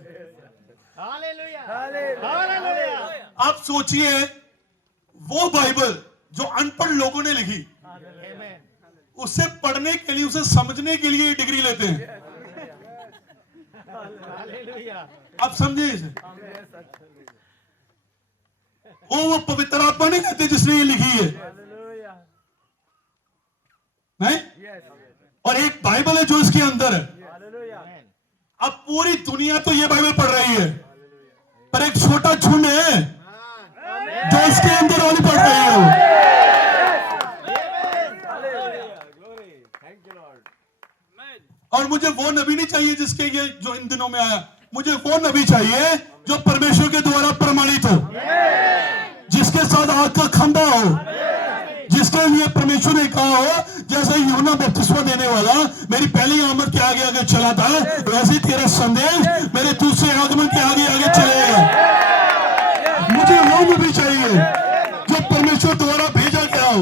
आप सोचिए, वो बाइबल जो अनपढ़ लोगों ने लिखी, उसे पढ़ने के लिए, उसे समझने के लिए डिग्री लेते हैं। आप समझे इसे? वो पवित्र आत्मा नहीं कहते जिसने ये लिखी है, नहीं? और एक बाइबल है जो इसके अंदर है। अब पूरी दुनिया तो ये बाइबल पढ़ रही है, पर एक छोटा झुंड है जो इसके अंदर वाली पढ़ रही है। और मुझे वो नबी नहीं चाहिए जिसके ये जो इन दिनों में आया, मुझे वो नबी चाहिए जो परमेश्वर के द्वारा प्रमाणित हो, जिसके साथ आग का खंभा हो, जिसके लिए परमेश्वर ने कहा हो, जैसे यूहन्ना बपतिस्मा देने वाला मेरी पहली आमद के आगे आगे चला था, वैसे तेरा संदेश मेरे दूसरे आगमन के आगे आगे चलेगा। मुझे वो नबी चाहिए जो परमेश्वर द्वारा भेजा गया हो,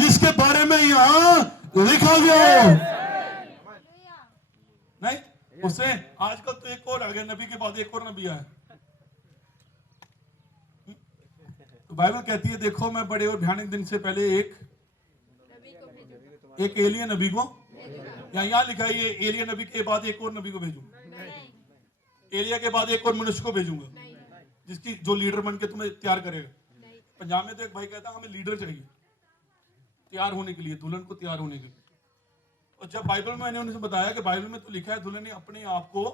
जिसके बारे में यहां लिखा गया हो। नहीं, उससे आजकल तो एक और आ गया, नबी के बाद एक और नबी आया। तो बाइबल कहती है, देखो मैं बड़े और भयानक दिन से पहले एक एलिया नबी को, या यहां लिखा है ये एलिया नबी के बाद एक और नबी को भेजूंगा, एलिया के बाद एक और मनुष्य को भेजूंगा, जिसकी जो लीडर बन के तुम्हें तैयार करेगा। पंजाब में तो एक भाई कहता हमें लीडर चाहिए तैयार होने के लिए, दुल्हन को तैयार होने के लिए। और जब बाइबल में मैंने उनसे बताया कि बाइबल में तो लिखा है दुल्हन ने अपने आप को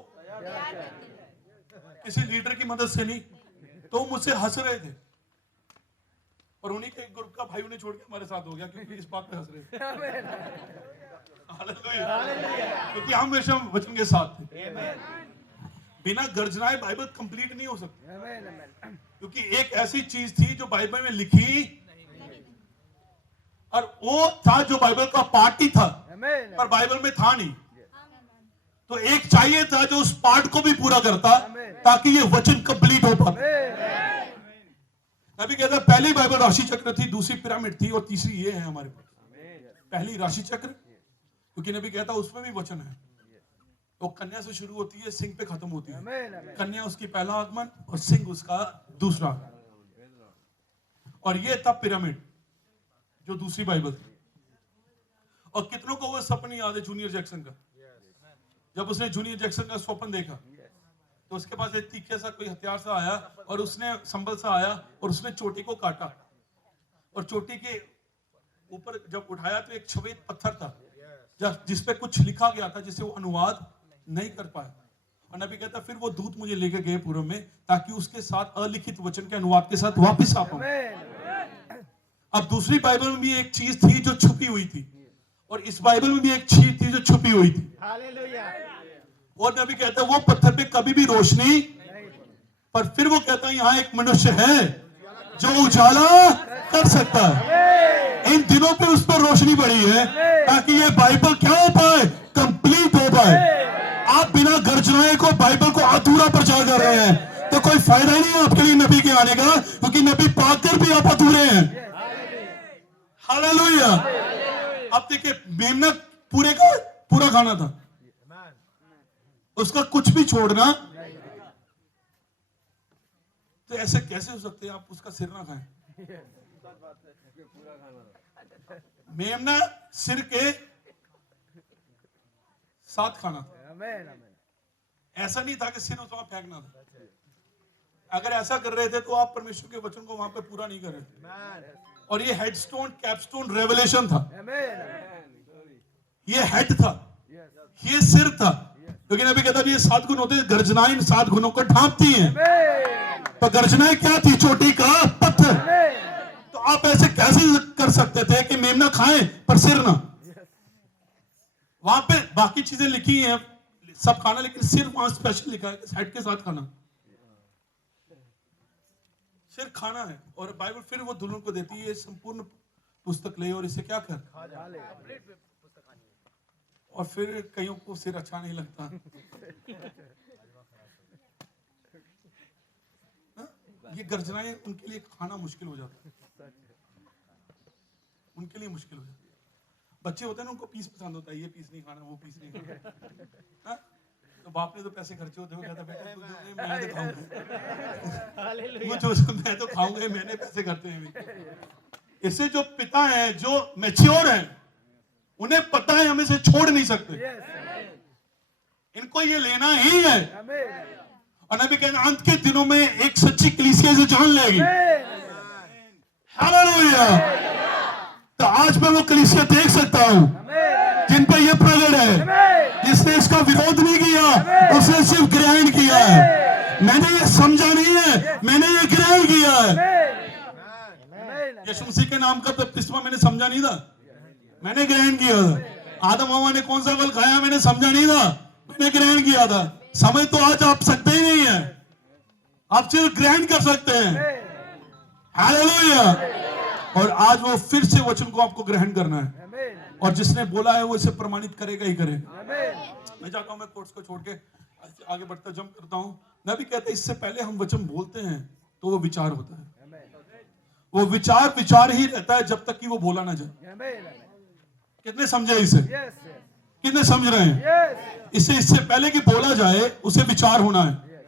किसी लीडर की मदद से नहीं, तो मुझसे हंस रहे थे। और उन्हीं के ग्रुप का भाई उन्हें छोड़ के हमारे साथ हो गया, क्योंकि इस बात पे हंस रहे थे। क्योंकि हम हमेशा वचन के साथ थे। बिना गर्जनाए बाइबल कंप्लीट नहीं हो सकती, क्योंकि एक ऐसी चीज थी जो बाइबल में लिखी, और वो था जो बाइबल का पार्ट ही था, पर बाइबल में था नहीं। तो एक चाहिए था जो उस पार्ट को भी पूरा करता, ताकि ये वचन कंप्लीट हो पाए। नबी कहता है पहली बाइबल राशि चक्र थी, दूसरी पिरामिड थी, और तीसरी ये है हमारे पास। पहली राशि चक्र, क्योंकि नबी कहता है उसमें भी वचन है। वो कन्या से शुरू होती है, सिंह पे खत्म होती है। कन्या उसकी पहला आगमन और सिंह उसका दूसरा। और ये था पिरामिड, जो दूसरी बाइबल थी। और कितनों को वो सपन याद है जूनियर जैक्सन का? जब उसने जूनियर जैक्सन का स्वप्न देखा, तो उसके पास एक तीखे सा कोई हथियार सा आया, और उसने संबल सा आया, और उसने चोटी को काटा, और चोटी के ऊपर जब उठाया तो एक छवेद पत्थर था, जिसपे कुछ लिखा गया था, जिसे वो अनुवाद नहीं कर पाया। और नबी कहता फिर वो दूत मुझे लेके गए पूर्व में, ताकि उसके साथ अलिखित वचन के अनुवाद के साथ वापस आ पाऊं। अब दूसरी बाइबल में भी एक चीज थी जो छुपी हुई थी, और इस बाइबल में भी एक चीज थी जो छुपी हुई थी। और नबी कहता है वो पत्थर पे कभी भी रोशनी, पर फिर वो कहता है यहाँ एक मनुष्य है जो उजाला कर सकता है। इन दिनों पे उस पर रोशनी पड़ी है, ताकि ये बाइबल क्या हो पाए, कंप्लीट हो पाए। आप बिना गर्जनाए को बाइबल को अधूरा प्रचार कर रहे हैं, तो कोई फायदा ही नहीं है आपके लिए नबी के आने का, क्योंकि नबी पाकर भी आप अधूरे हैं। हालेलुया। अब देखिए, मेमना पूरे का पूरा खाना था, उसका कुछ भी छोड़ना, तो ऐसे कैसे हो सकते हैं आप उसका सिर ना खाएं? मेमना सिर के साथ खाना था। आमेन आमेन। ऐसा नहीं था कि सिर उस वहां फेंकना था। अगर ऐसा कर रहे थे तो आप परमेश्वर के वचन को वहां पे पूरा नहीं कर रहे थे। और ये हेडस्टोन कैपस्टोन रेवलेशन था। आमेन। ये हेड था, ये सिर था। लेकिन अभी कहता है ये 7 गुण होते हैं, गर्जनाएं इन 7 गुणों को ढांपती हैं। तो गर्जनाएं क्या थी? चोटी का पत्थर। तो आप ऐसे कैसे कर सकते थे कि मेमना खाएं पर सिर ना? वहां पे बाकी चीजें लिखी हैं सब खाना, लेकिन सिर वहां स्पेशल लिखा है, हेड के साथ खाना। सिर खाना है। और बाइबल फिर वो दुल्हन को देती है, ये संपूर्ण पुस्तक ले और इसे क्या कर। और फिर कईयों को सिर अच्छा नहीं लगता। ये गर्जनाएं उनके लिए खाना मुश्किल हो जाता है, उनके लिए मुश्किल हो जाता है। बच्चे होते हैं ना, उनको पीस पसंद होता है, ये पीस नहीं खाना, वो पीस नहीं खाना। तो बाप ने तो पैसे खर्चे होते हुए कहता बेटा तू दे, मैं तो खाऊंगा, मैं तो खाऊंगा, मैंने पैसे खर्चे हैं। इससे जो पिता हैं, जो मैच्योर हैं, उन्हें पता है हम इसे छोड़ नहीं सकते, इनको ये लेना ही है। और नबी कहना अंत के दिनों में एक सच्ची कलीसिया से जान लेगी। हालेलुया। तो आज मैं वो कलीसिया देख सकता हूं जिन पे ये प्रगट है, जिसने इसका विरोध नहीं किया, उसने सिर्फ ग्रहण किया है। मैंने ये समझा नहीं है, मैंने ये ग्रहण किया है। यीशु मसीह के नाम का बपतिस्मा मैंने समझा नहीं था, मैंने ग्रहण किया था। आदम हवा ने कौन सा फल खाया, मैंने समझा नहीं था, मैंने ग्रहण किया था। समझ तो आज आप सकते ही नहीं है, आप सिर्फ ग्रहण कर सकते हैं। हालेलुया। और आज वो फिर से वचन को आपको ग्रहण करना है, और जिसने बोला है वो इसे प्रमाणित करेगा ही करेगा। मैं चाहता हूं मैं कोर्स को छोड़ के आगे बढ़ता जंप करता हूं। नबी कहते हैं इससे पहले हम वचन बोलते हैं तो वो विचार होता है। वो विचार ही रहता है जब तक कि वो बोला ना जाए। कितने समझे इसे? कितने समझ रहे हैं इसे? इससे पहले कि बोला जाए उसे विचार होना है,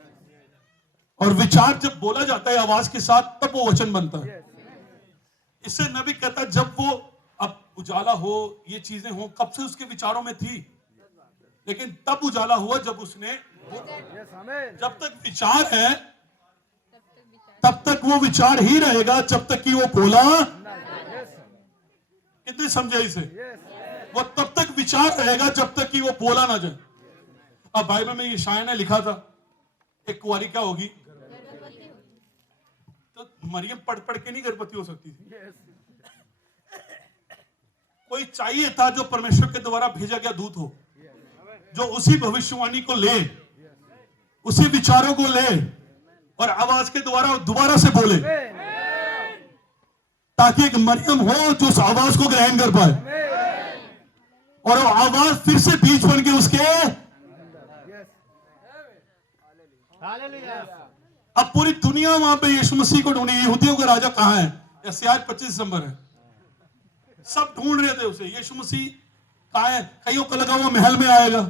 और विचार जब बोला जाता है आवाज के साथ तब वो वचन बनता है। इससे नबी कहता है जब वो अब उजाला हो, ये चीजें हो, कब से उसके विचारों में थी, लेकिन तब उजाला हुआ जब उसने, जब तक विचार है तब तक वो विचार ही रहेगा जब तक कि वो बोला। कितने समझे इसे? वो तब तक विचार रहेगा जब तक कि वो बोला ना जाए। अब बाइबल में यशायाह ने लिखा था एक कुंवारी क्या होगी, तो मरियम पढ़ के नहीं गर्भवती हो सकती थी। कोई चाहिए था जो परमेश्वर के द्वारा भेजा गया दूत हो, जो उसी भविष्यवाणी को ले, उसी विचारों को ले और आवाज के द्वारा दोबारा से बोले, ताकि एक मरियम हो जो उस आवाज को ग्रहण कर पाए और वो आवाज फिर से बीज बन के उसके। अब पूरी दुनिया वहां पे यीशु मसीह को ढूंढी। यहूदियों का राजा कहां है? यशायाह 25 दिसंबर है, सब ढूंढ रहे थे उसे। यीशु मसीह कहां है? कईयों को लगा वो महल में आएगा,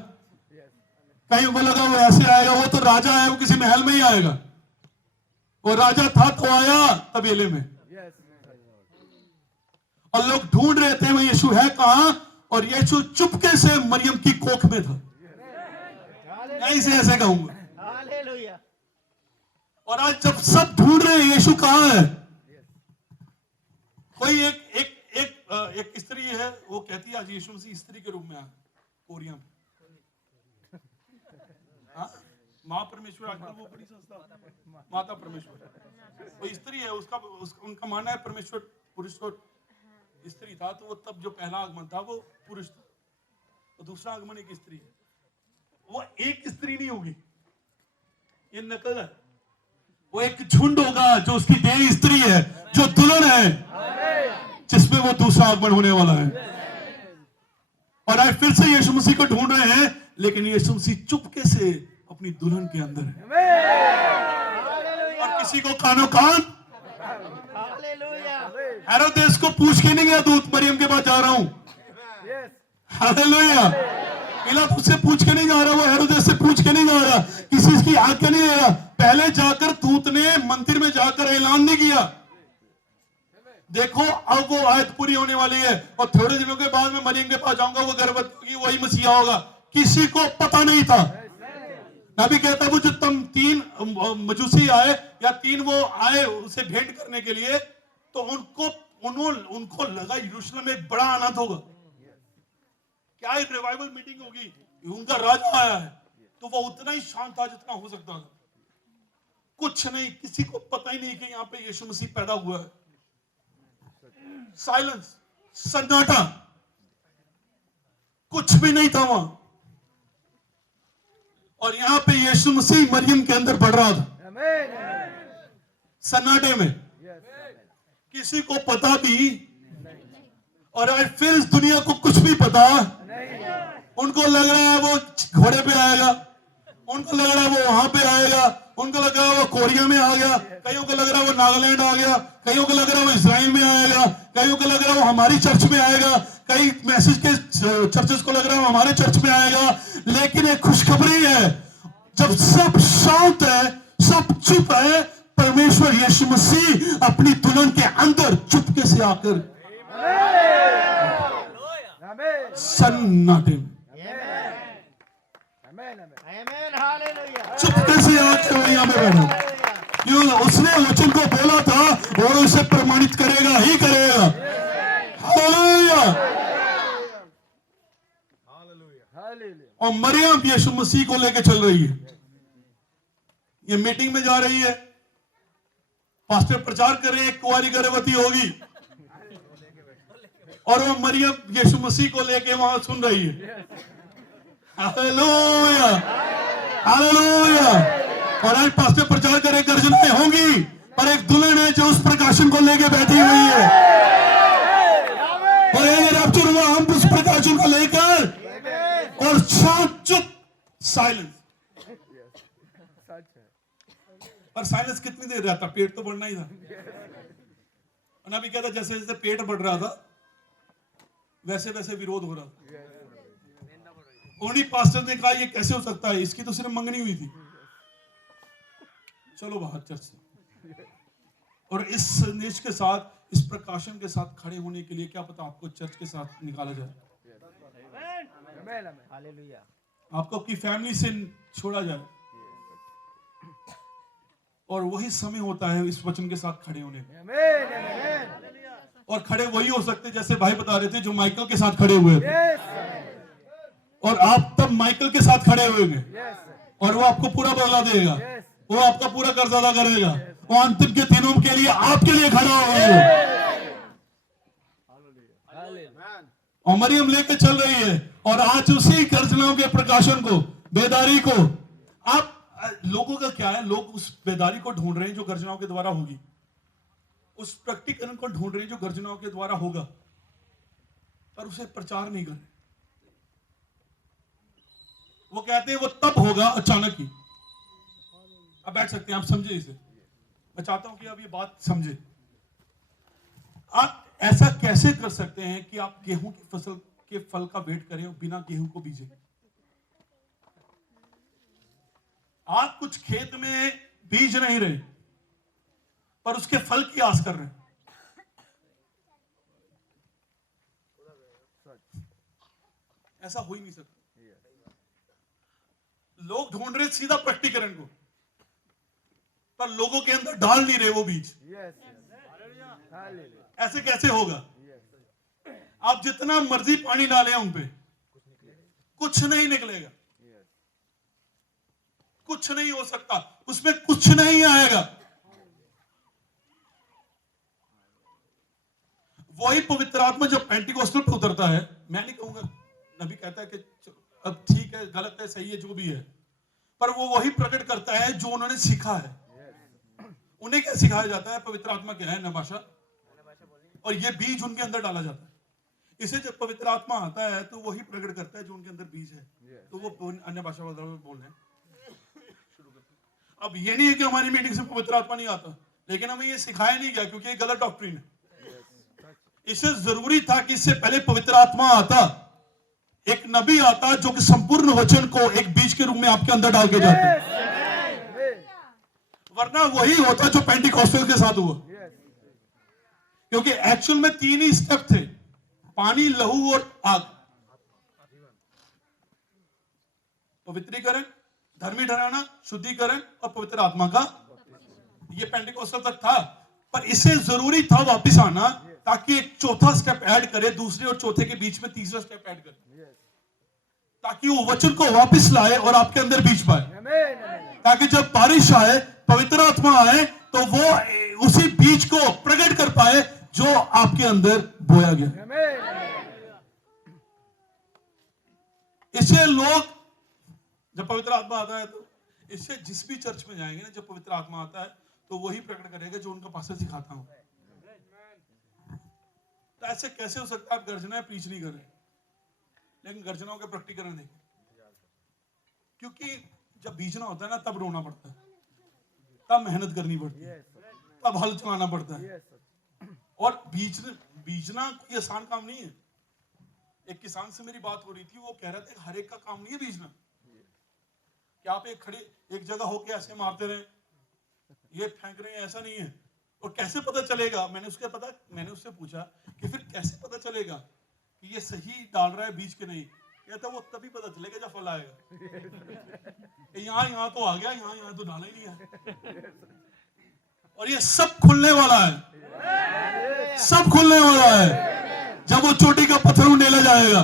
कईयों को लगा वो ऐसे आएगा, वो तो राजा है, वो किसी महल में ही आएगा। वो राजा था तो आया तबेले में, और लोग ढूंढ रहे थे वो यीशु है कहां, और यीशु चुपके से मरियम की कोख में था। मैं इसे ऐसे कहूंगा। और आज जब सब ढूंढ रहे हैं यीशु कहां है, कोई एक स्त्री है, वो कहती है आज यीशु मसीह स्त्री के रूप में आया कोरिया में। मां परमेश्वर आजकल वो बड़ी संस्था माता परमेश्वर, वो स्त्री है, उनका मानना है परमेश्वर पुरुष और स्त्री था। तो वो तब जो पहला आगमन था वो पुरुष था, और दूसरा आगमन एक स्त्री है। वो एक स्त्री नहीं होगी, ये नकल है। वो एक झुंड होगा जो उसकी देह स्त्री है, जो दुल्हन है, जिसमें वो दूसरा आगमन होने वाला है। और आज फिर से यीशु मसीह को ढूंढ रहे हैं, लेकिन यीशु मसीह चुपके से अपनी दुल्हन के अंदर है, और किसी को कानो कान। हेरोदेस को पूछ के नहीं गया दूत, मरियम के पास जा रहा हूं। हालेलुया। पिलातुस से पूछ के नहीं जा रहा, वो हेरोदेस से पूछ के नहीं जा रहा, किसी की आज्ञा नहीं ले रहा। पहले जाकर दूत ने मंदिर में जाकर ऐलान नहीं किया, देखो अब वो आयत पूरी होने वाली है और थोड़े दिनों के बाद मैं मरियम के पास जाऊंगा, वो गर्भवती होगी, वही मसीहा होगा। किसी को पता नहीं था। नबी कहता है वो जो तुम 3 मजूसी आए या 3 वो आए उसे भेंट करने के लिए, तो उनको लगा यरूशलेम में एक बड़ा आनंद होगा, क्या एक रिवाइवल मीटिंग होगी, उनका राजा आया है। तो वो उतना ही शांत था जितना हो सकता था। कुछ नहीं, किसी को पता ही नहीं कि यहाँ पे यीशु मसीह पैदा हुआ है। साइलेंस, सन्नाटा, कुछ भी नहीं था वहां। और यहां पे यीशु मसीह मरियम के अंदर बढ़ रहा था, सन्नाटे में, किसी को पता भी। और आज फिर इस दुनिया को कुछ भी पता। उनको लग रहा है वो घोड़े पे आएगा, उनको लग रहा है वो वहां पे आएगा, उनको लग रहा है वो कोरिया में आ गया, कईयों को लग रहा है वो नागालैंड आ गया, कईयों को लग रहा है वो इजराइल में आएगा, कईयों को लग रहा है वो हमारी चर्च में आएगा, कई मैसेज के चर्चेस को लग रहा है वो हमारे चर्च में आएगा। लेकिन एक खुशखबरी है, जब सब शांत है, सब चुप है, परमेश्वर यीशु मसीह अपनी दुल्हन के अंदर चुपके से आकर सन्नाटे में चुपके से आकर दुनिया में बैठा, क्यों? उसने वचन को बोला था और उसे प्रमाणित करेगा ही करेगा। हालेलुया। और मरियम यीशु मसीह को लेकर चल रही है, ये मीटिंग में जा रही है, पास्टर प्रचार कर रहे हैं कुंवारी गर्भवती होगी, और वो मरियम यीशु मसीह को लेके वहां सुन रही है। Hallelujah, hallelujah. और आज पास्टर प्रचार करे गर्जनाएं होंगी, पर एक दुल्हन है जो उस प्रकाशन को लेके बैठी हुई है। और ये रैप्चर हुआ, हम उस प्रकाशन को लेकर और शांत चुप, साइलेंस। और साइलेंस कितनी देर रहता? पेट तो बढ़ना ही था। और अभी कहता जैसे जैसे पेट बढ़ रहा था वैसे वैसे विरोध हो रहा था। उन्हीं पास्टर ने कहा ये कैसे हो सकता है, इसकी तो सिर्फ मंगनी हुई थी, चलो बाहर चर्च से। और इस संदेश के साथ, इस प्रकाशन के साथ खड़े होने के लिए क्या पता आपको चर्च के साथ निकाला जाए, आपको आपकी फैमिली से छोड़ा जाए। और वही समय होता है इस वचन के साथ खड़े होने का। और खड़े वही हो सकते जैसे भाई बता रहे थे जो माइकल के साथ खड़े हुए थे। और आप तब माइकल के साथ खड़े हुए और वो आपको पूरा बदला देगा, वो आपका पूरा कर्ज अदा करेगा, वो अंतिम के दिनों के लिए आपके लिए खड़ा होगा। और मरियम लेकर चल रही है, और आज उसी गर्जनाओं के प्रकाशन को, बेदारी को, आप लोगों का क्या है, लोग उस बेदारी को ढूंढ रहे हैं जो गर्जनाओं के द्वारा होगी, उस प्रकटीकरण को ढूंढ रहे हैं जो गर्जनाओं के द्वारा होगा, पर उसे प्रचार नहीं कर रहे। वो कहते हैं वो तब होगा अचानक ही। अब बैठ सकते हैं, आप समझे इसे, मैं चाहता हूं कि आप ये बात समझे। आप ऐसा कैसे कर सकते हैं कि आप गेहूं की फसल के फल का वेट करें और बिना गेहूं को बीजे? आप कुछ खेत में बीज नहीं रहे पर उसके फल की आस कर रहे हैं। ऐसा हो ही नहीं सकता। लोग ढूंढ रहे सीधा प्रकटीकरण को, पर लोगों के अंदर डाल नहीं रहे वो बीज। ऐसे कैसे होगा? आप जितना मर्जी पानी डालें उन पे, कुछ नहीं निकलेगा, कुछ नहीं हो सकता, उसमें कुछ नहीं आएगा। वही पवित्र आत्मा जब पेंटिकोस्टल पे उतरता है, मैं नहीं कहूंगा, नबी कहता है कि अब ठीक है, गलत है, सही है, जो भी है, पर वो वही प्रकट करता है जो उन्होंने सीखा है। उन्हें क्या सिखाया जाता है? पवित्र आत्मा क्या है? नभाषा, और ये बीज उनके अंदर डाला जाता है। इसे जब पवित्र आत्मा आता है तो वही प्रकट करता है जो उनके अंदर बीज है, तो वो अन्य भाषा बोल रहे हैं। अब ये नहीं है कि हमारी मीटिंग से पवित्र आत्मा नहीं आता, लेकिन हमें ये सिखाया नहीं गया क्योंकि ये गलत डॉक्ट्रिन है। इसे जरूरी था कि इससे पहले पवित्र आत्मा आता, एक नबी आता जो कि संपूर्ण वचन को एक बीज के रूप में आपके अंदर डाल के जाता, वरना वही होता जो पेंटिकोस्टल के साथ हुआ। क्योंकि एक्चुअल में 3 ही स्टेप थे, पानी, लहू और आग। पवित्रीकरण, धर्मी ठहराना, शुद्धिकरण और पवित्र आत्मा का, ये पेंटिकोस्टल तक था। पर इसे जरूरी था वापस आना, ताकि एक चौथा स्टेप ऐड करे, दूसरे और चौथे के बीच में तीसरा स्टेप ऐड करे, ताकि वो वचन को वापस लाए और आपके अंदर बीज पाए, ताकि जब बारिश आए, पवित्र आत्मा आए, तो वो उसी बीज को प्रकट कर पाए जो आपके अंदर बोया गया। इससे लोग, जब पवित्र आत्मा आता है, तो इससे जिस भी चर्च में जाएंगे ना, जब पवित्र आत्मा आता है तो वही प्रकट करेगा जो उनका पास्टर सिखाता हूं। तो ऐसे कैसे हो सकता है आप गर्जनाएं प्रीच नहीं कर रहे, लेकिन गर्जनाओं के प्रकटीकरण देखें। क्योंकि जब बीजना होता है ना, तब रोना पड़ता है, तब मेहनत करनी पड़ती है, तब हल चलाना पड़ता है। और बीजना कोई आसान काम नहीं है। एक किसान से मेरी बात हो रही थी, वो कह रहे थे हर एक का काम नहीं है बीजना, कि आप एक जगह होके ऐसे मारते रहे, ये फेंक रहे हैं, ऐसा नहीं है। और कैसे पता चलेगा, मैंने उससे पूछा कि फिर कैसे पता चलेगा कि ये सही डाल रहा है बीज के नहीं? कहता वो तभी पता चलेगा जब फल आएगा। यहाँ तो आ गया, यहाँ तो डाला ही नहीं है। और ये सब खुलने वाला है, सब खुलने वाला है। जब वो चोटी का पत्थर उंडेला जाएगा,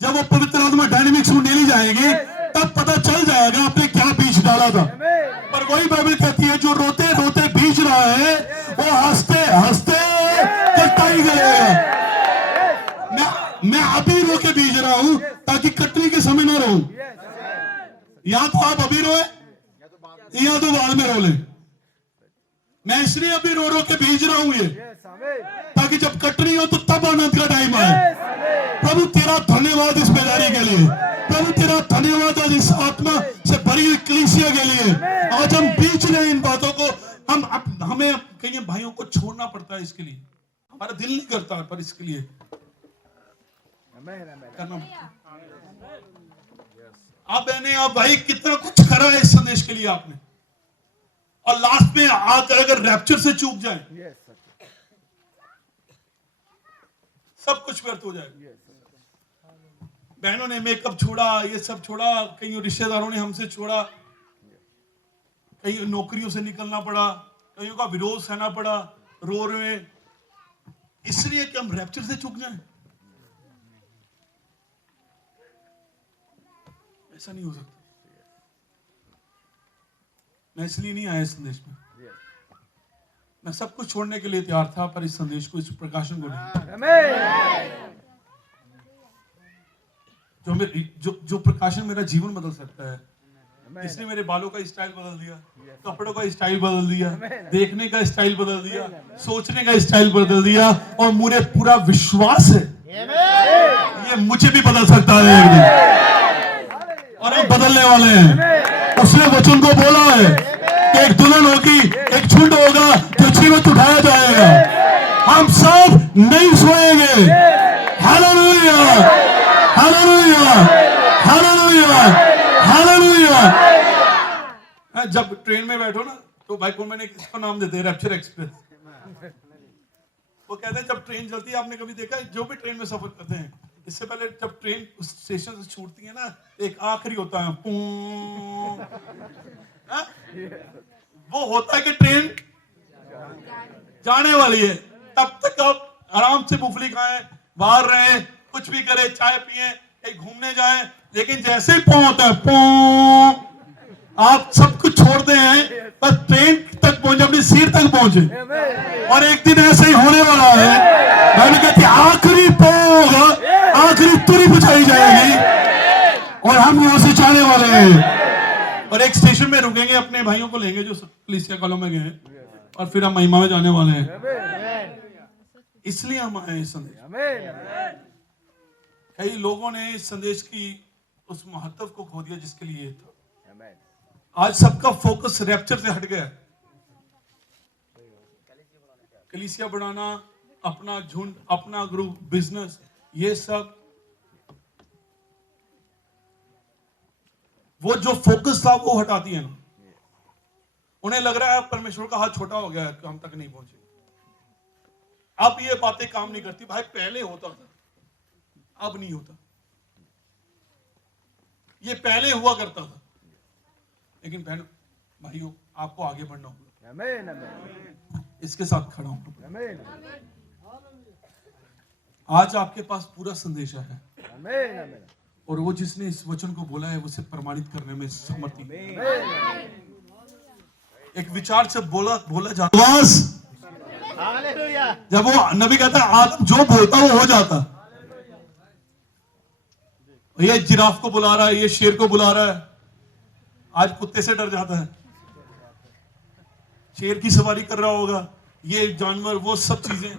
जब वो पवित्र आत्मा डायनेमिक्स उंडेली जाएगी, तब पता चल जाएगा आपने क्या बीज डाला था। पर वही बाइबल कहती है, जो रोते रोते बीज रहा है, वो हंसते हंसते कटाई करेगा। मैं अभी रो के बीज रहा हूं, ताकि कटनी के समय ना रहूं। या तो आप अभी रोए, या तो बाद में रो ले। मैं इसलिए अभी रो रो के बीज रहा हूं ये, ताकि जब कटनी हो तो तब आनंद का टाइम आए। प्रभु तेरा धन्यवाद इस बेदारी के लिए, प्रभु तेरा धन्यवाद आज इस आत्मा से भरी हुई कलीसिया के लिए। आज हम बीच रहे हैं इन बातों को। हमें कई भाइयों को छोड़ना पड़ता है, इसके लिए हमारा दिल नहीं करता, पर इसके लिए करना पड़ता। आप बहने, आप भाई, कितना कुछ करा है इस संदेश के लिए आपने, और लास्ट में आकर अगर रैप्चर से चूक जाए, सब कुछ व्यर्थ हो जाएगा। बहनों ने मेकअप छोड़ा, ये सब छोड़ा, कई रिश्तेदारों ने हमसे छोड़ा, कई नौकरियों से निकलना पड़ा, कईयों का विरोध सहना पड़ा, रो रहे, इसलिए कि हम रैप्चर से चूक जाएं। ऐसा नहीं हो सकता। मैं इसलिए नहीं आया इस संदेश में, मैं सब कुछ छोड़ने के लिए तैयार था, पर इस संदेश को, इस प्रकाशन को नहीं। जो प्रकाशन मेरा जीवन बदल सकता है, इसने मेरे बालों का स्टाइल बदल दिया, कपड़ों का स्टाइल बदल दिया, देखने का स्टाइल बदल दिया, सोचने का स्टाइल बदल दिया, और मुझे पूरा विश्वास है ये मुझे भी बदल सकता है एक दिन, और हम बदलने वाले हैं। उसने वचन को बोला है कि एक दुल्हन होगी, एक झुंड होगा जो जीवित उठाया जाएगा। हम सब नहीं सोएंगे। Hallelujah, hallelujah, hallelujah, hallelujah. जब ट्रेन में बैठो ना, तो भाई को मैंने इसका नाम देते हैं रैप्चर एक्सप्रेस। वो कहते हैं जब ट्रेन चलती है, आपने कभी देखा है, जो भी ट्रेन में सफर करते हैं, इससे पहले जब ट्रेन उस स्टेशन से छूटती है ना, एक आखिरी होता है, वो होता है कि ट्रेन जाने वाली है। तब तक आप आराम से मूंगफली खाएं, बाहर रहें, कुछ भी करें, चाय पिए, कहीं घूमने जाएं, लेकिन जैसे ही पहुंचता है, आप सब कुछ छोड़ते हैं, बस ट्रेन तक पहुंचे, अपनी सीट तक पहुंचे। और एक दिन ऐसे ही होने वाला है, मैंने कहती आखिरी होगा, आखिरी तुरी बुझाई जाएगी, और हम यहां से जाने वाले हैं, और एक स्टेशन में रुकेंगे, अपने भाइयों को लेंगे जो कलीसिया कॉलों में गए, और फिर हम महिमा में जाने वाले हैं। इसलिए हम आए इस संदेश। कई लोगों ने इस संदेश की उस महत्व को खो दिया जिसके लिए था। आज सबका फोकस रैप्चर से हट गया। कलीसिया बढ़ाना, अपना झुंड, अपना ग्रुप, बिजनेस, ये सब, वो जो फोकस था वो हटाती है ना। उन्हें लग रहा है परमेश्वर का हाथ छोटा हो गया है, हम तक नहीं पहुंचे। अब ये बातें काम नहीं करती। भाई पहले होता था, अब नहीं होता। ये पहले हुआ करता था, लेकिन बहनों भाइयों आपको आगे बढ़ना होगा। आमीन आमीन इसके साथ खड़ा हूं। आमीन आज आपके पास पूरा संदेशा है, आमीन आमीन और वो जिसने इस वचन को बोला है उसे प्रमाणित करने में समर्थ है। एक विचार से बोला जाता है, हालेलुया जब वो नबी कहता है आदम जो बोलता वो हो जाता। ये जिराफ को बुला रहा है, ये शेर को बुला रहा है, आज कुत्ते से डर जाता है। शेर की सवारी कर रहा होगा, ये जानवर, वो सब चीजें।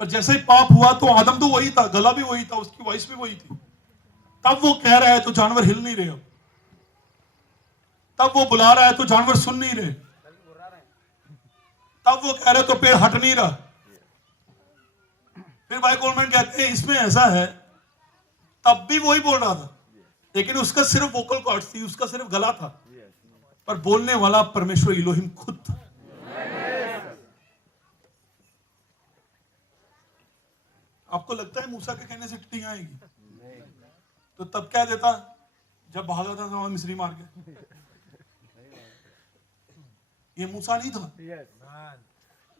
पर जैसे ही पाप हुआ तो आदम तो वही था, गला भी वही था, उसकी वॉइस भी वही थी। तब वो कह रहा है तो जानवर हिल नहीं रहे, तब वो बुला रहा है तो जानवर सुन नहीं रहे, तब वो कह रहे तो पेड़ हट नहीं रहा। फिर भाई कोलमैन कहते हैं इसमें ऐसा है, तब भी वही बोल रहा था, लेकिन उसका सिर्फ वोकल कॉर्ड्स थी, उसका सिर्फ गला था, पर बोलने वाला परमेश्वर इलोहिम खुद था। आपको लगता है मूसा के कहने से टिड्डियां आएगी? तो तब क्या देता जब भागा था वहां मिस्री मार के? ये मूसा नहीं था।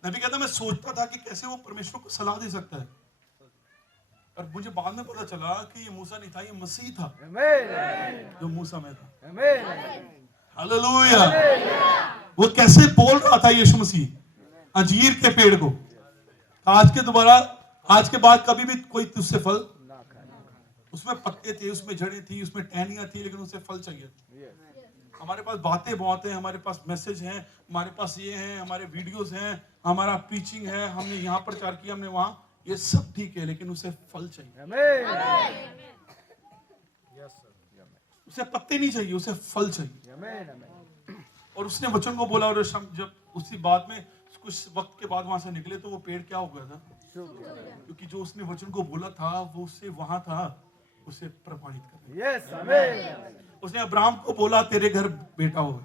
नबी कहता मैं सोचता था कि कैसे वो परमेश्वर को सलाह दे सकता है, और मुझे बाद में पता चला कि ये मूसा नहीं था, ये मसीह था जो मूसा में था। हालेलुया। वो कैसे बोल रहा था यीशु मसीह अंजीर के पेड़ को, आज के बाद कभी भी कोई तुझसे फल, उसमें पत्ते थे, उसमें जड़ें थी, उसमें टहनियां थी, लेकिन उसे फल चाहिए। हमारे पास बातें बहुत हैं, हमारे पास मैसेज हैं, हमारे पास ये हैं, हमारे वीडियोस हैं, हमारा प्रीचिंग है, हमने यहाँ प्रचार किया, हमने वहां, ये सब ठीक है, लेकिन उसे फल चाहिए। उसे पत्ते नहीं चाहिए, उसे फल चाहिए। और उसने वचन को बोला, और जब उसी बात में कुछ वक्त के बाद वहां से निकले तो वो पेड़ क्या हो गया था? क्योंकि जो उसने वचन को बोला था वो उससे वहां था, उसे प्रमाणित कर। उसने अब्राहम को बोला तेरे घर बेटा होगा,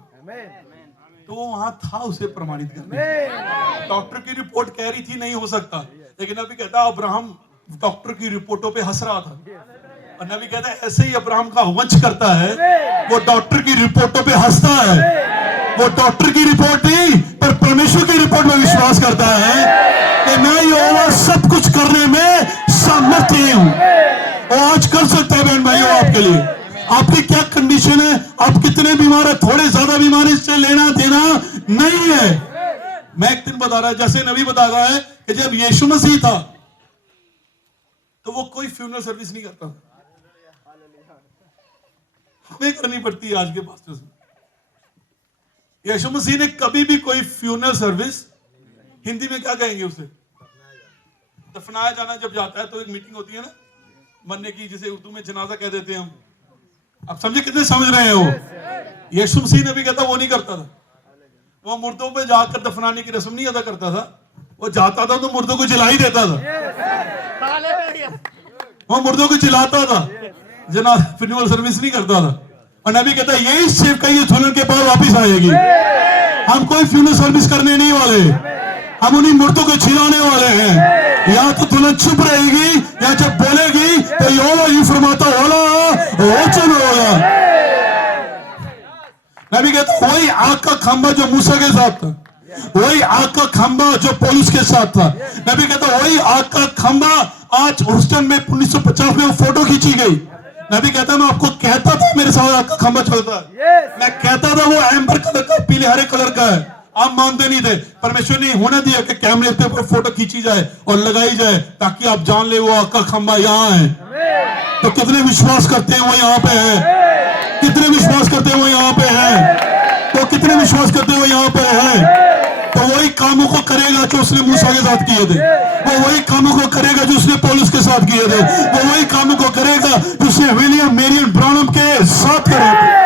तो वो वहां था उसे प्रमाणित करने। डॉक्टर की रिपोर्ट कह रही थी नहीं हो सकता, लेकिन अभी कहता अब्राहम डॉक्टर की रिपोर्टों पे हंस रहा था। और नबी कहता है ऐसे ही अब्राहम का वंश करता है, वो डॉक्टर की रिपोर्टों पे हंसता है। वो डॉक्टर की रिपोर्ट नहीं पर परमेश्वर की रिपोर्ट में विश्वास करता है कि मैं यहोवा सब कुछ करने में सामर्थ्य हूं। और आज कर सकता है बहन भाइयों आपके लिए। आपकी क्या कंडीशन है, आप कितने बीमार है, थोड़े ज्यादा बीमार है, इससे लेना देना नहीं है। मैं एक दिन बता रहा, जैसे नबी बता रहा है कि जब यीशु मसीह था तो वो कोई फ्यूनरल सर्विस नहीं करता था, हमें करनी पड़ती है आज के पास्टर्स में। यीशु मसीह ने कभी भी कोई फ्यूनरल सर्विस, हिंदी में क्या कहेंगे उसे, दफनाया जाना जब जाता है तो एक मीटिंग होती है ना मरने की, जिसे उर्दू में जनाजा कह देते हैं हम। आप समझे कितने समझ रहे हैं? वो यीशु मसीह ने भी कहता वो नहीं करता था। वो मुर्दों पे जाकर दफनाने की रस्म नहीं अदा करता था, वो जाता था तो मुर्दों को जला ही देता था। वो मुर्दों को जलाता था, जनाजा फ्यूनरल सर्विस नहीं करता था। और नबी कहता है यही सेवका ये दुल्हन के पास वापिस आएगी। हम कोई फ्यूनरल सर्विस करने नहीं वाले, हम उन्हीं मुर्दों को छिलाने वाले हैं। या तो दुल्हन चुप रहेगी, या जब बोलेगी तो यहोवा यूं फरमाता होला वचन होगा। नबी कहता वही आग का खंभा जो मूसा के साथ था, वही आग का खंभा जो पौलुस के साथ था। नबी कहता वही आग का खंभा आज ह्यूस्टन में 1950 में वो फोटो खींची गई। नबी कहता मैं आपको कहता था मेरे साथ आग का खंभा चलता है, मैं कहता था वो एम्बर कलर का, पीले हरे कलर का है, आप मानते नहीं थे। परमेश्वर ने होने दिया कि कैमरे पे ऊपर फोटो खींची जाए और लगाई जाए ताकि आप जान ले वो आग का खंभा यहाँ है। तो कितने विश्वास करते हैं वो यहाँ पे है? कितने विश्वास करते हैं वो यहाँ पे है? तो कितने विश्वास करते हैं वो यहाँ पे है? तो वही कामों को करेगा जो उसने मूसा के साथ किए थे, वो वही कामों को करेगा जो उसने पौलुस के साथ किए थे, वो वही कामों को करेगा जो उसने विलियम मेरियन ब्रानम के साथ करे थे।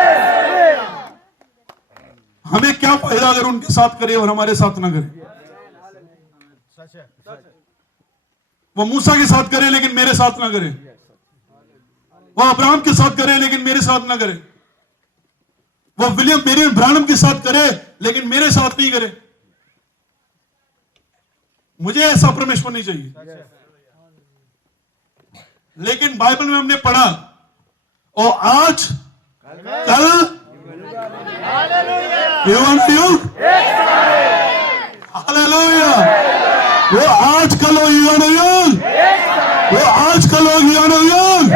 हमें क्या फायदा अगर उनके साथ करे और हमारे साथ ना करे? वो मूसा के साथ करे लेकिन मेरे साथ ना करे, वो अब्राहम के साथ करे लेकिन मेरे साथ ना करे, वो विलियम मेरियन ब्रानम के साथ करे लेकिन मेरे साथ नहीं करे। मुझे ऐसा परमेश्वर नहीं चाहिए। लेकिन बाइबल में हमने पढ़ा और आज कल युग हालेलुया, वो आज कल हो युग, वो आज कल हो युग।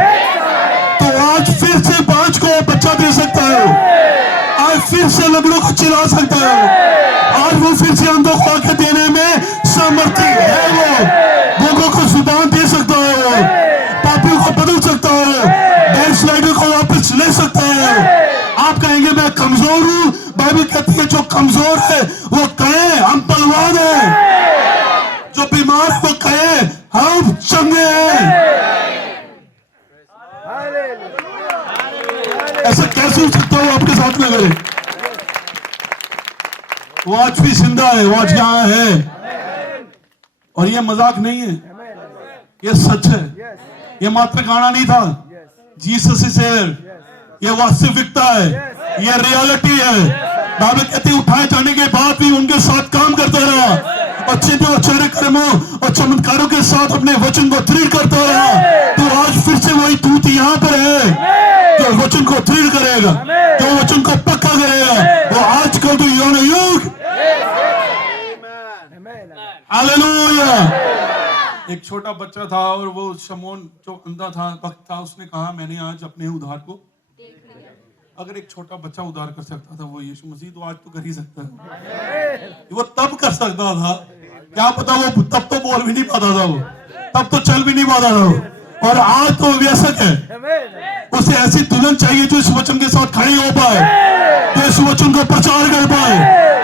तो आज फिर से 5 को बच्चा दे सकता है, आज फिर से लंगड़ों को चिल्ला सकता है, आज वो फिर से अंधों को आंखें देने में सामर्थ्य है। वो गूंगों को जुबान दे सकता है, वो पापियों को बदल सकता है, बैकस्लाइडर को वापस ले सकता है। आप कहेंगे मैं कमजोर हूं, बाइबल कहती है जो कमजोर है वो कहे हम बलवान हैं, जो बीमार है वो कहे हम चंगे हैं। ऐसा कैसे हो सकता है आपके साथ में करे? वो आज भी जिंदा है, वो आज यहाँ है, और ये मजाक नहीं है, ये सच है, ये मात्र गाना नहीं था। जीसस इज हियर, ये वास्तविकता है, ये रियलिटी है। बाइबल कहती है उठाए जाने के बाद भी उनके साथ काम करता रहा, अच्छे जो आश्चर्य कर्मों और चमत्कारों के साथ अपने वचन को दृढ़ करता रहा। तो आज फिर से वही दूत यहाँ पर है जो वचन को दृढ़ करेगा, जो वचन को पक्का करेगा। वो आजकल तो युग हालेलुया। एक छोटा बच्चा था और वो शमौन जो अंधा था भक्त था, उसने कहा मैंने आज अपने उद्धार को अगर एक छोटा बच्चा उद्धार कर सकता था वो यीशु मसीह, तो आज तो कर ही सकता है। वो तब कर सकता था, क्या पता वो तब तो बोल भी नहीं पाता था, वो तब तो चल भी नहीं पाता था वो, और आज तो व्यसक है। उसे ऐसी दुल्हन चाहिए जो इस वचन के साथ खड़ी हो पाए, जो इस वचन को प्रचार कर पाए,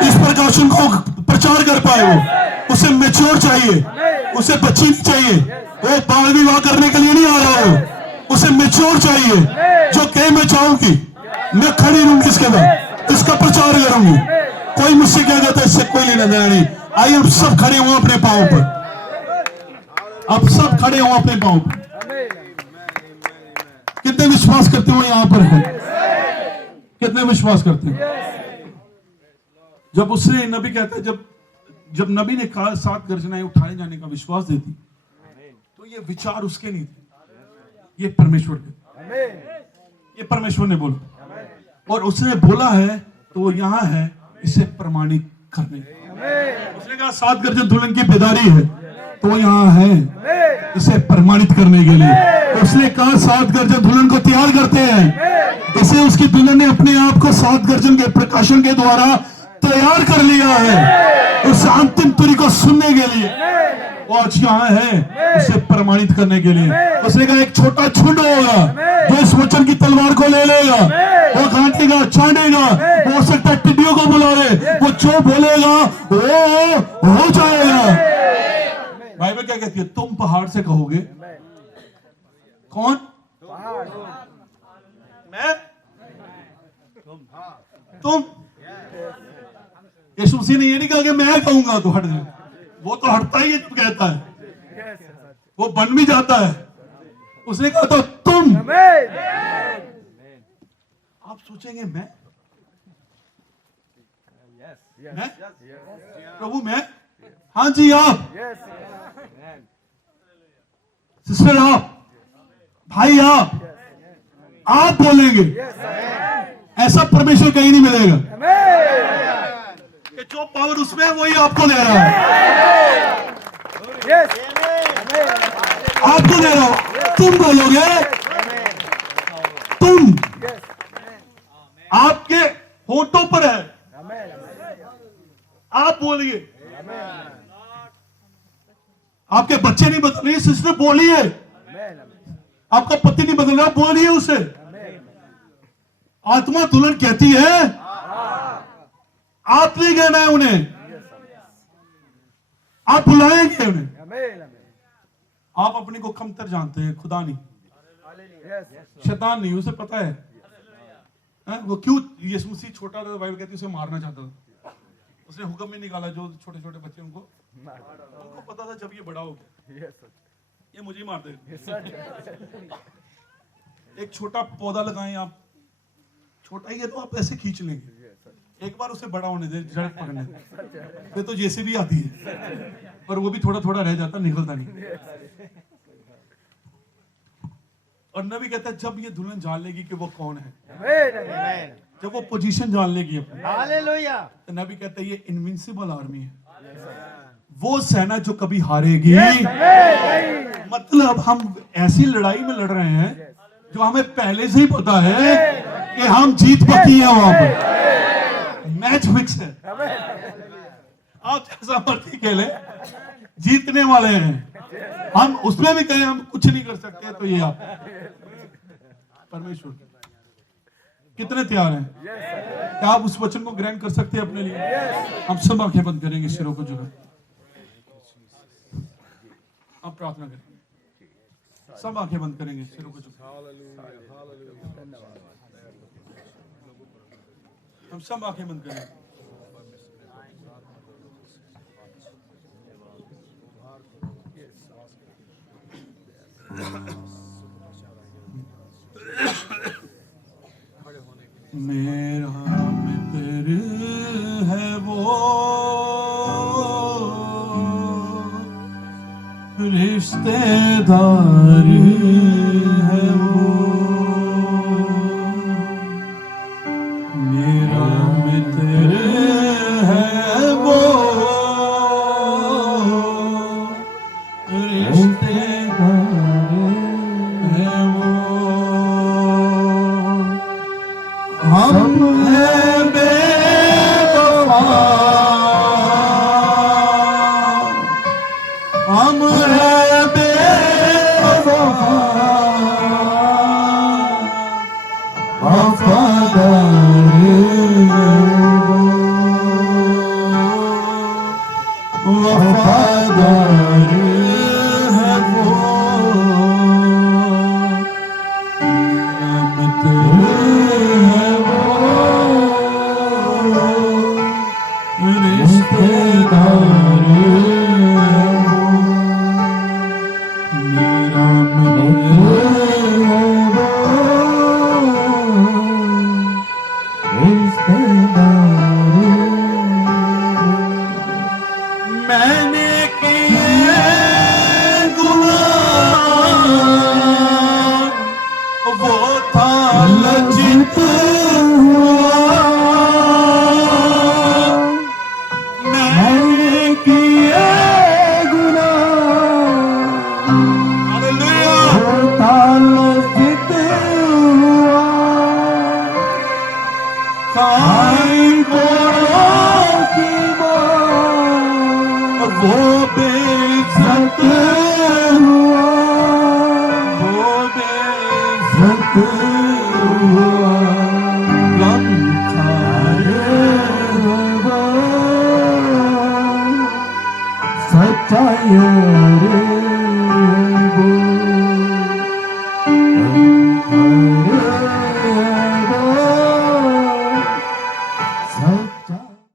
इस प्रकाशन को प्रचार कर पाए। वो उसे मैच्योर चाहिए, उसे बच्ची नहीं चाहिए, वो बाल विवाह करने के लिए नहीं आ रहा हो, उसे मैच्योर चाहिए जो कहे मैं चाहूंगी, मैं खड़ी रहूंगी इसके बाद, इसका प्रचार करूंगी, कोई मुझसे क्या कहता है इससे कोई लेना देना नहीं। आइए हम सब खड़े हुए अपने पांव पर, अब सब खड़े हुए अपने पांव पर। कितने विश्वास करते हो यहां पर है? कितने विश्वास करते हो? जब उसने नबी कहता है, जब नबी ने कहा 7 गर्जनाएं उठाए जाने का विश्वास देती, तो ये विचार उसके नहीं थे, ये परमेश्वर के, ये परमेश्वर ने बोला, और उसने बोला है तो वो यहां है इसे प्रमाणित करने। उसने कहा 7 गर्जन दुल्हन की बेदारी है, तो वो यहां है इसे प्रमाणित करने के लिए। उसने कहा 7 गर्जन दुल्हन को तैयार करते हैं, इसे उसकी दुल्हन ने अपने आप को 7 गर्जन के प्रकाशन के द्वारा तैयार कर लिया है उस अंतिम तुरी को सुनने के लिए। वो आज यहाँ है उसे प्रमाणित करने के लिए। उसने कहा एक छोटा झुंड होगा जो इस वचन की तलवार को ले लेगा, वो काटेगा चाटेगा, हो सकता है टिड्डियों को बुला ले, वो जो बोलेगा वो हो जाएगा। बाइबल क्या कहती है? तुम पहाड़ से कहोगे, कौन? मैं? तुम? यीशु मसीह ने ये नहीं कहा कि मैं कहूंगा तो हट जाए, वो तो हटता ही है जब कहता है, वो बन भी जाता है। उसने कहा तो तुम। आप सोचेंगे मैं प्रभु मैं? हाँ जी आप, सिस्टर आप, भाई आप बोलेंगे, ऐसा परमेश्वर कहीं नहीं मिलेगा कि जो पावर उसमें है वही आपको दे रहा है, आपको दे रहा हूं। तुम बोलोगे, तुम आपके होठों पर है, आप बोलिए। आपके बच्चे नहीं बदल रहे, सिस्टर बोलिए। आपका पति नहीं बदल रहा, बोलिए उसे। आत्मा दुल्हन कहती है आप नहीं कहना है उन्हें, आप बुलाएंगे उन्हें। आप अपने को कमतर जानते हैं, खुदा नहीं, शैतान नहीं, उसे पता है वो क्यों यीशु मसीह छोटा था, बाइबल कहती है उसे मारना चाहता था। उसने हुक्म में निकाला जो छोटे छोटे बच्चे उनको पता था जब ये बड़ा हो गया ये मुझे ही मार देगा। एक छोटा पौधा लगाएं आप, छोटा ही है तो आप ऐसे खींच लेंगे, एक बार उसे बड़ा होने दे, सड़क पकड़ने दे, फिर तो जेसीबी आती है और वो भी थोड़ा थोड़ा रह जाता, निकलता नहीं। और नबी कहता है जब ये दुल्हन जान लेगी कि वो कौन है, Amen. जब वो पोजीशन जान लेगी अपनी, Hallelujah. तो नबी कहता है ये इनविंसिबल आर्मी है, वो सेना जो कभी हारेगी। Amen. मतलब हम ऐसी लड़ाई में लड़ रहे हैं जो हमें पहले से ही पता है कि हम जीत पकी हैं, वहां पर मैच फिक्स है। आप जैसा मर्जी खेले, जीतने वाले हैं हम। उसमें भी कहें हम कुछ नहीं कर सकते, तो ये आप परमेश्वर कितने तैयार हैं? क्या आप उस वचन को ग्रहण कर सकते हैं अपने लिए? हम सब आंखें बंद करेंगे, सिरों को झुका, आप प्रार्थना करेंगे, सब आंखें बंद करेंगे, सिरों को झुका, हम सब आंखें बंद करेंगे। मेरा मित्र है वो, रिश्तेदार है वो, मेरा मित्र है वो, रिश्तेदार है वो। हम हैं बेवफा, हम हैं बेवफा, वफादार है वो, वफादार है वो, मेरा मित्र है वो, रिश्तेदार है वो, मेरा मित्र है वो, रिश्तेदार है वो। मैंने किए गुनाह, वो था लज्जित हुआ, मैंने किए गुनाह, हालेलुया, वो था लज्जित हुआ, खाई गोरों की मां, वो बेइज्जत हुआ, वो बेइज्जत हुआ, गम खाए वो, सच्चाई रे वो, गम खाए वो, सच्चाई